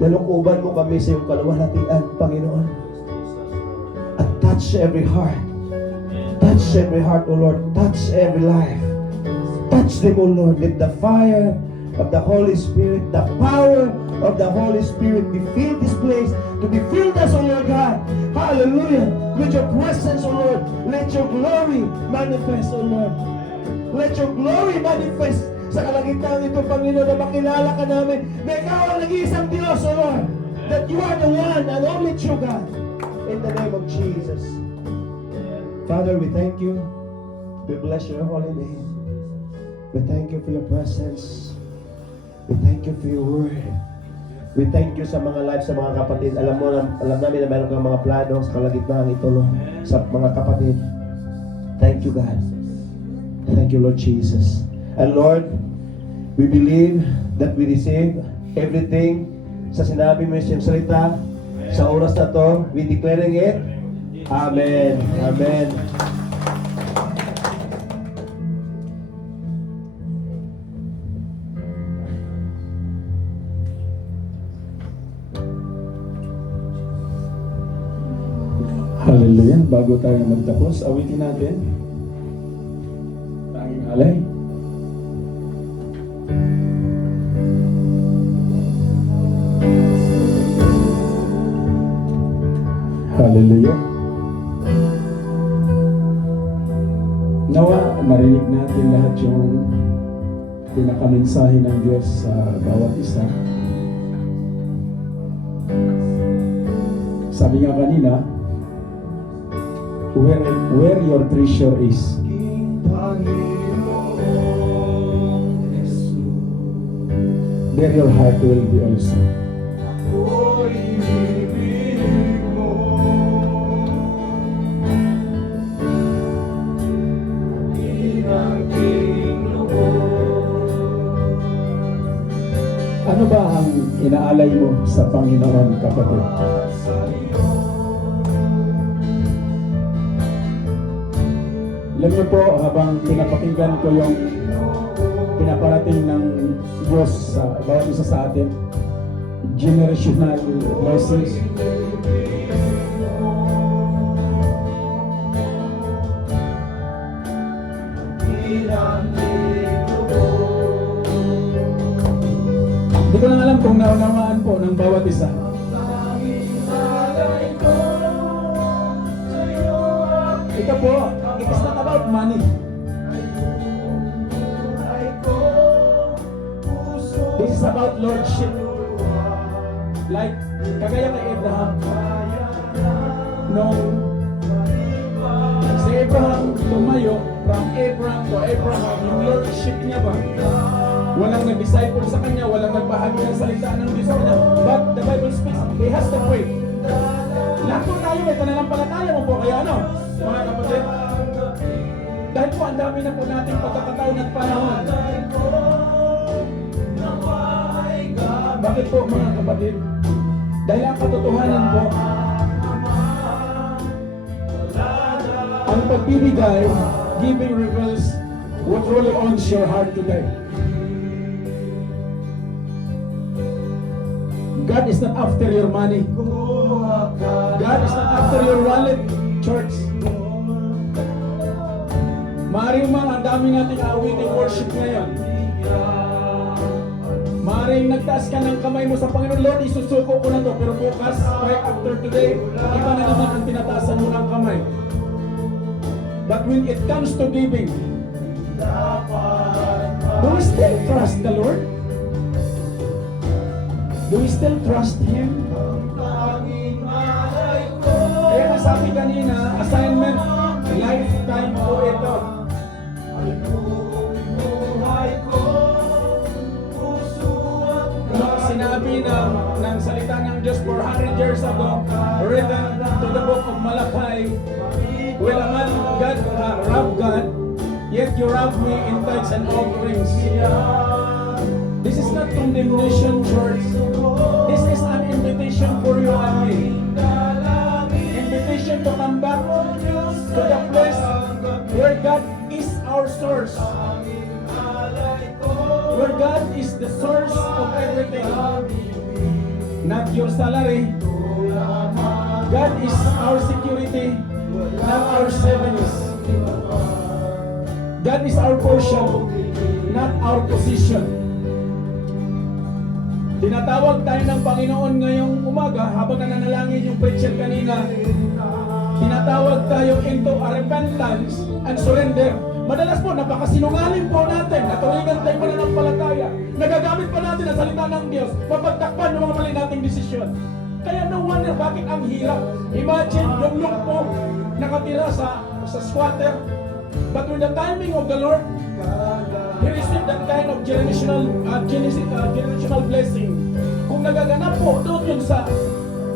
nalukuban mo kami sa iyong kaluwalhatian, Panginoon. At touch every heart. Touch every heart, oh Lord. Touch every life. Touch them, oh Lord. Let the fire of the Holy Spirit, the power of the Holy Spirit be filled this place, to be filled us, oh Lord God. Hallelujah. With your presence, oh Lord. Let your glory manifest, oh Lord. Let your glory manifest sa kalagitnaan ito, Panginoon, na makilala ka namin na ikaw ang nag-iisang Diyos, oh Lord. That you are the one and only true God. In the name of Jesus. Father, we thank you. We bless your holy name. We thank you for your presence. We thank you for your word. We thank you sa mga lives sa mga kapatid. Alam namin na meron kang mga plano sa kalagitnaan ito, Lord, sa mga kapatid. Thank you, God. Thank you, Lord Jesus. And Lord, we believe that we receive everything sa sinabi mo sa salita. Sa oras na to, we declaring it. Amen. Amen. Hallelujah. Bago tayo magtapos, awitin natin. Tanging alay. Hallelujah. Nawa, narinig natin lahat yung pinakamensahe ng Diyos sa bawat isa. Sabi nga kanina, where your treasure is, there your heart will be also. Ano ba ang inaalay mo sa Panginoon, kapatid? Alam niyo po, habang pinapakinggan ko yung pinaparating ng Diyos sa bawat isa sa atin, generational blessings, hindi ko lang alam kung naunawaan po ng bawat isa. Ito po, it is not about money. This is about lordship. Like, kagaya kay Abraham. Nung si Abraham tumayo, from Abraham to Abraham, yung lordship niya ba? Walang nag-disciple sa kanya, walang nagbahagi ng salita ng Diyos sa kanya. But the Bible speaks, he has to pray. Lahat po tayo may pananampalataya mo po, kaya ano, mga kapatid? Dahil po ang dami na po nating pagkakataon at panahon. Bakit po, mga kapatid? Dahil ang katotohanan po, ang pagbibigay, giving reveals what really owns your heart today. God is not after your money. God is not after your wallet, church. Maaaring ang dami nating awiting worship ngayon. Maaaring nagtaas ka ng kamay mo sa Panginoon, Lord, isusuko ko na to. Pero bukas, right after today, iba na naman ang tinataasan mo ng kamay. But when it comes to giving, do we still trust the Lord? Do we still trust Him? Kaya nasabi kanina, assignment, lifetime po ito. Nung sinabi ng salita ng Diyos 400 years ago, written to the book of Malachi, will a man rob God, yet you rob me in tithes and offerings. This is not condemnation, church. This is an invitation for you and me. Invitation to come back to the place where God is our source. Where God is the source of everything. Not your salary. God is our security, not our savings. God is our portion, not our position. Tinatawag tayo ng Panginoon ngayong umaga habang nananalangin yung preacher kanina. Tinatawag tayo into a repentance and surrender. Madalas po, napakasinungaling po natin. Naturingan tayo pananampalataya. Nagagamit pa natin ang salita ng Diyos. Mapagtakpan ng mga mali nating desisyon. Kaya no wonder bakit ang hirap. Imagine, yung lumpo nakatira sa squatter. But with the timing of the Lord, he received that kind of generational blessing. Kung nagaganap po doon yun sa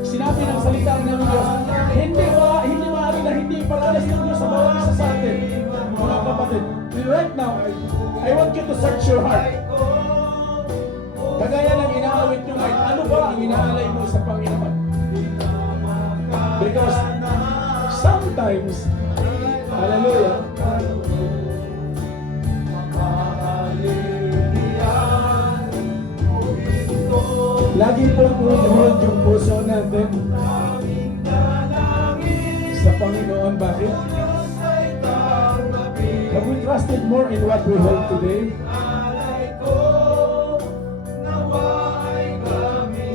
sinabi ng salita ng Diyos, hindi maaari na hindi paranas ng Diyos sa bawat isa sa atin. Mga kapatid, right now, I want you to search your heart. Kagaya ng inaawit nyo ngayon, ano ba ang inaalay mo sa Panginoon? Because sometimes, hallelujah, lagi po hold yung puso natin sa Panginoon. Bakit? Have we trusted more in what we hold today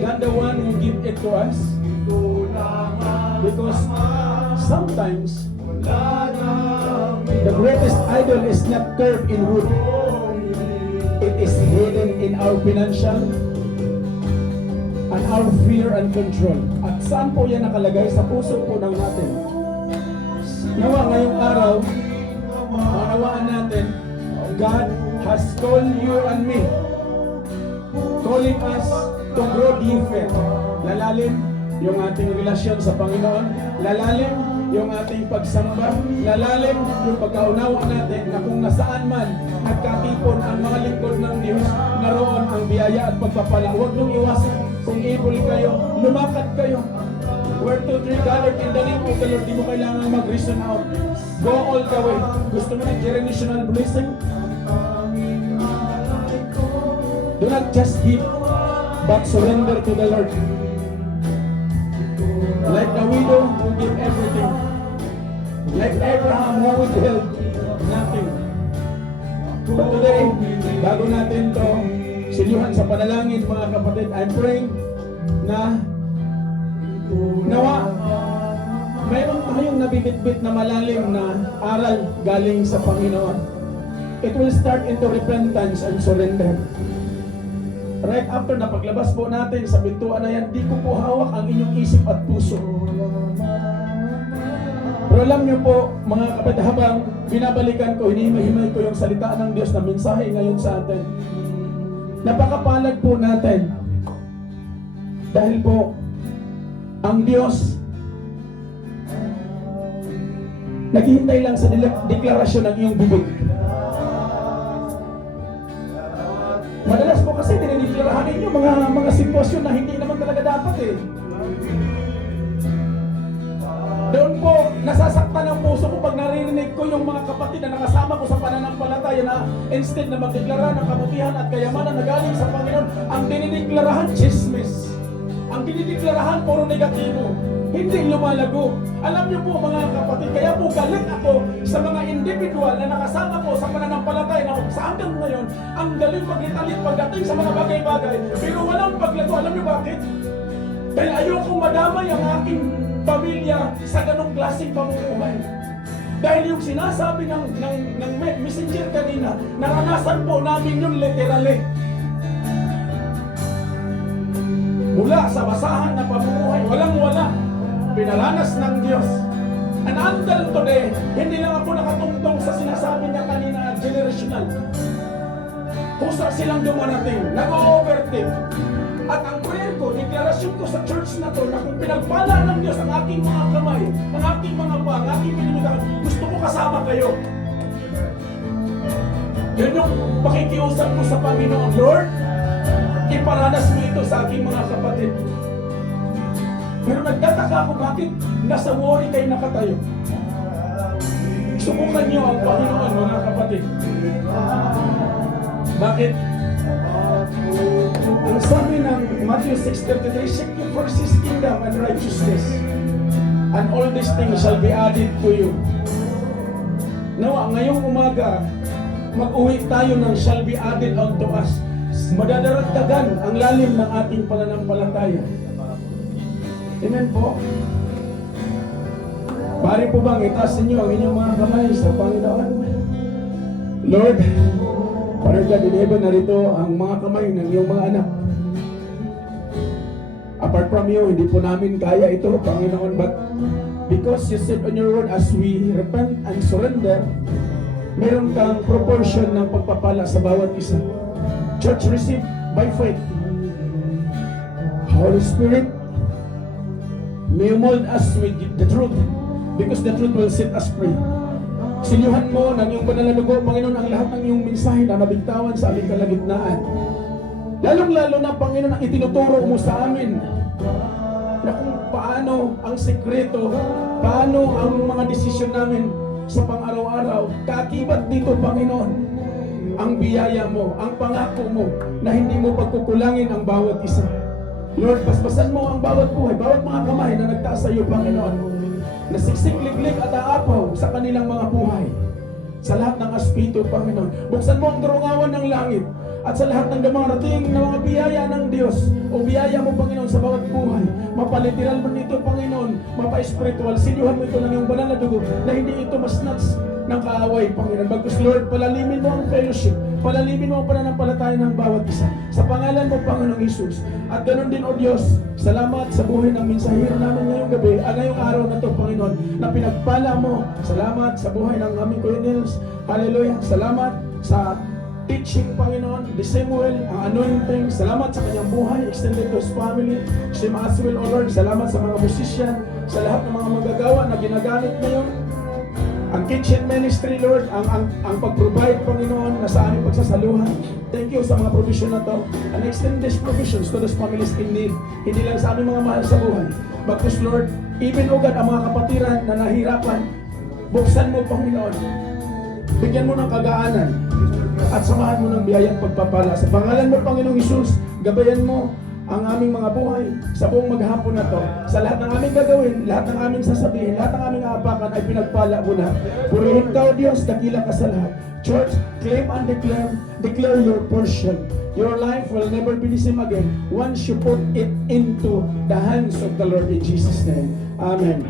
than the one who give it to us? Because sometimes the greatest idol is not carved in wood. It is hidden in our financial and our fear and control. At saan po yan nakalagay? Sa puso po ng natin. Nawa ngayong araw, maunawaan natin, God has called you and me, calling us to grow deeper. Lalalim yung ating relasyon sa Panginoon, lalalim yung ating pagsamba, lalalim yung pagkaunawa natin na kung nasaan man nagkatipon ang mga lingkod ng Diyos, naroon ang biyaya at pagpapala. Huwag nung iwasan. Kung able kayo, lumakad kayo. Where 2, 3 gathered in the name of the Lord, di mo kailangan mag-reason out. Go all the way. Gusto mo ng generational blessing? Do not just give, but surrender to the Lord. Like the widow who gave everything. Like Abraham who withheld nothing. But today, bago natin to silyuhan sa panalangin, mga kapatid, I'm praying na nawa mayroon tayong nabibitbit na malalim na aral galing sa Panginoon. It will start into repentance and surrender. Right after na paglabas po natin sa bintuan na yan, di ko po hawak ang inyong isip at puso. Pero alam niyo po, mga kapatid, habang binabalikan ko, hinihimay-himay ko yung salita ng Diyos na mensahe ngayon sa atin. Napakapalad po natin. Dahil po, ang Diyos naghihintay lang sa deklarasyon ng iyong bibig. Madalas po kasi dinideklaraan ninyo mga sitwasyon na hindi naman talaga dapat eh. Doon po, nasasaktan ang puso ko pag naririnig ko yung mga kapatid na nakasama ko sa pananampalataya na instead na magdeklara ng kabutihan at kayamanan na galing sa Panginoon, ang dinideklaraan, chismis. Ang dinideklaraan, puro negatibo. Hindi lumalago. Alam niyo po mga kapatid, kaya po galit ako sa mga individual na nakasama ko sa pananampalataya na sa hanggang ngayon, ang galing magitalit pagdating sa mga bagay-bagay. Pero walang paglago. Alam niyo bakit? Dahil ayokong madamay ang aking pamilya sa ganong klaseng pamumuhay. Dahil yung sinasabi ng messenger kanina, naranasan po namin yung literally. Mula sa basahan na pamumuhay, walang-wala, pinaranas ng Diyos. And until today, hindi lang ako nakatungtong sa sinasabi niya kanina, generational. Kusa silang dumarating, nag-overtake. At ang prayer ko, deklarasyon ko sa church na to, na kung pinagpala ng Diyos ang aking mga kamay, ang aking mga paa, ang aking pinimitan, gusto ko kasama kayo. Yun yung pakikiusap ko sa Panginoon, Lord, iparanas mo ito sa aking mga kapatid. Pero nagtataka ako bakit nasa worry kayo nakatayo. Subukan niyo ang Panginoon, mga kapatid. Bakit? Ang sabi ng Matthew 6:33, seek ye first His kingdom and righteousness, and all these things shall be added to you. Nawa, ngayong umaga, mag-uwi tayo ng shall be added unto us. Madadaragdagan ang lalim ng ating pananampalataya. Amen po. Pari po bang itaas ninyo ang inyong mga kamay sa Panginoon? Lord, Father God in heaven, narito ang mga kamay ng iyong mga anak. Apart from you, hindi po namin kaya ito, Panginoon, but because you said on your word, as we repent and surrender, meron kang proportion ng pagpapala sa bawat isa. Church, receive by faith. Holy Spirit, may you mold us with the truth, because the truth will set us free. Silyuhan mo ng iyong banal na dugo, Panginoon, ang lahat ng iyong mensahe na nabigtawan sa aming kalagitnaan. Lalong-lalo na, Panginoon, ang itinuturo mo sa amin na kung paano ang sekreto, paano ang mga desisyon namin sa pang-araw-araw. Kaakibat dito, Panginoon, ang biyaya mo, ang pangako mo na hindi mo pagkukulangin ang bawat isa. Lord, paspasan mo ang bawat buhay, bawat mga kamay na nagtaas sa iyo, Panginoon. na siksik-liglig at aapaw sa kanilang mga buhay. Sa lahat ng aspeto, Panginoon, buksan mo ang durungawan ng langit at sa lahat ng dumarating na mga biyaya ng Diyos o biyaya mo, Panginoon, sa bawat buhay, mapaliteral mo nito, Panginoon, mapa-espiritual, sinyuhan mo ito ng iyong banal na dugo na hindi ito masnats ng kaaway, Panginoon. Bagkus, Lord, palalimin mo ang fellowship, palalimin mo ang pananampalataya ng bawat isa. Sa pangalan mo, Panginoong Isus. At ganoon din, O Diyos, salamat sa buhay ng mensahero namin ngayong gabi, ngayong araw na ito, Panginoon, na pinagpala mo. Salamat sa buhay ng aming Kuya Nils. Hallelujah. Salamat sa teaching, Panginoon, the Samuel, ang anointing. Salamat sa kanyang buhay, extended to his family. Si Maxwell, O Lord, salamat sa mga musician, sa lahat ng mga magagawa na ginagamit ngayon. Ang kitchen ministry, Lord, ang pag-provide, Panginoon, na sa aming pagsasaluhan. Thank you sa mga provision na to. And extend these provisions to those families in need. Hindi lang sa aming mga mahal sa buhay. Bagkus, Lord, even, O God, ang mga kapatiran na nahirapan, buksan mo, Panginoon. Bigyan mo ng kagaanan at samahan mo ng biyayang pagpapala. Sa pangalan mo, Panginoong Isus, gabayan mo ang aming mga buhay sa buong maghapon na to. Sa lahat ng aming gagawin, lahat ng aming sasabihin, lahat ng aming aapakan ay pinagpala mo na. Purihin ka, O Diyos, dakila ka sa lahat. Church, claim and declare your portion. Your life will never be the same again once you put it into the hands of the Lord in Jesus' name. Amen.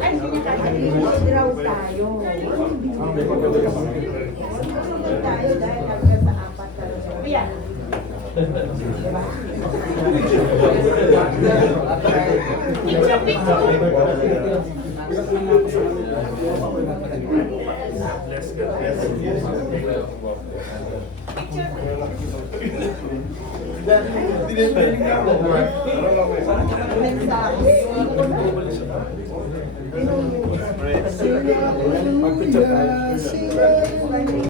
Ay, draw tayo. Tayo dahil hanggang sa 4 talaga. Kuya. Diba? Magpicture tayo.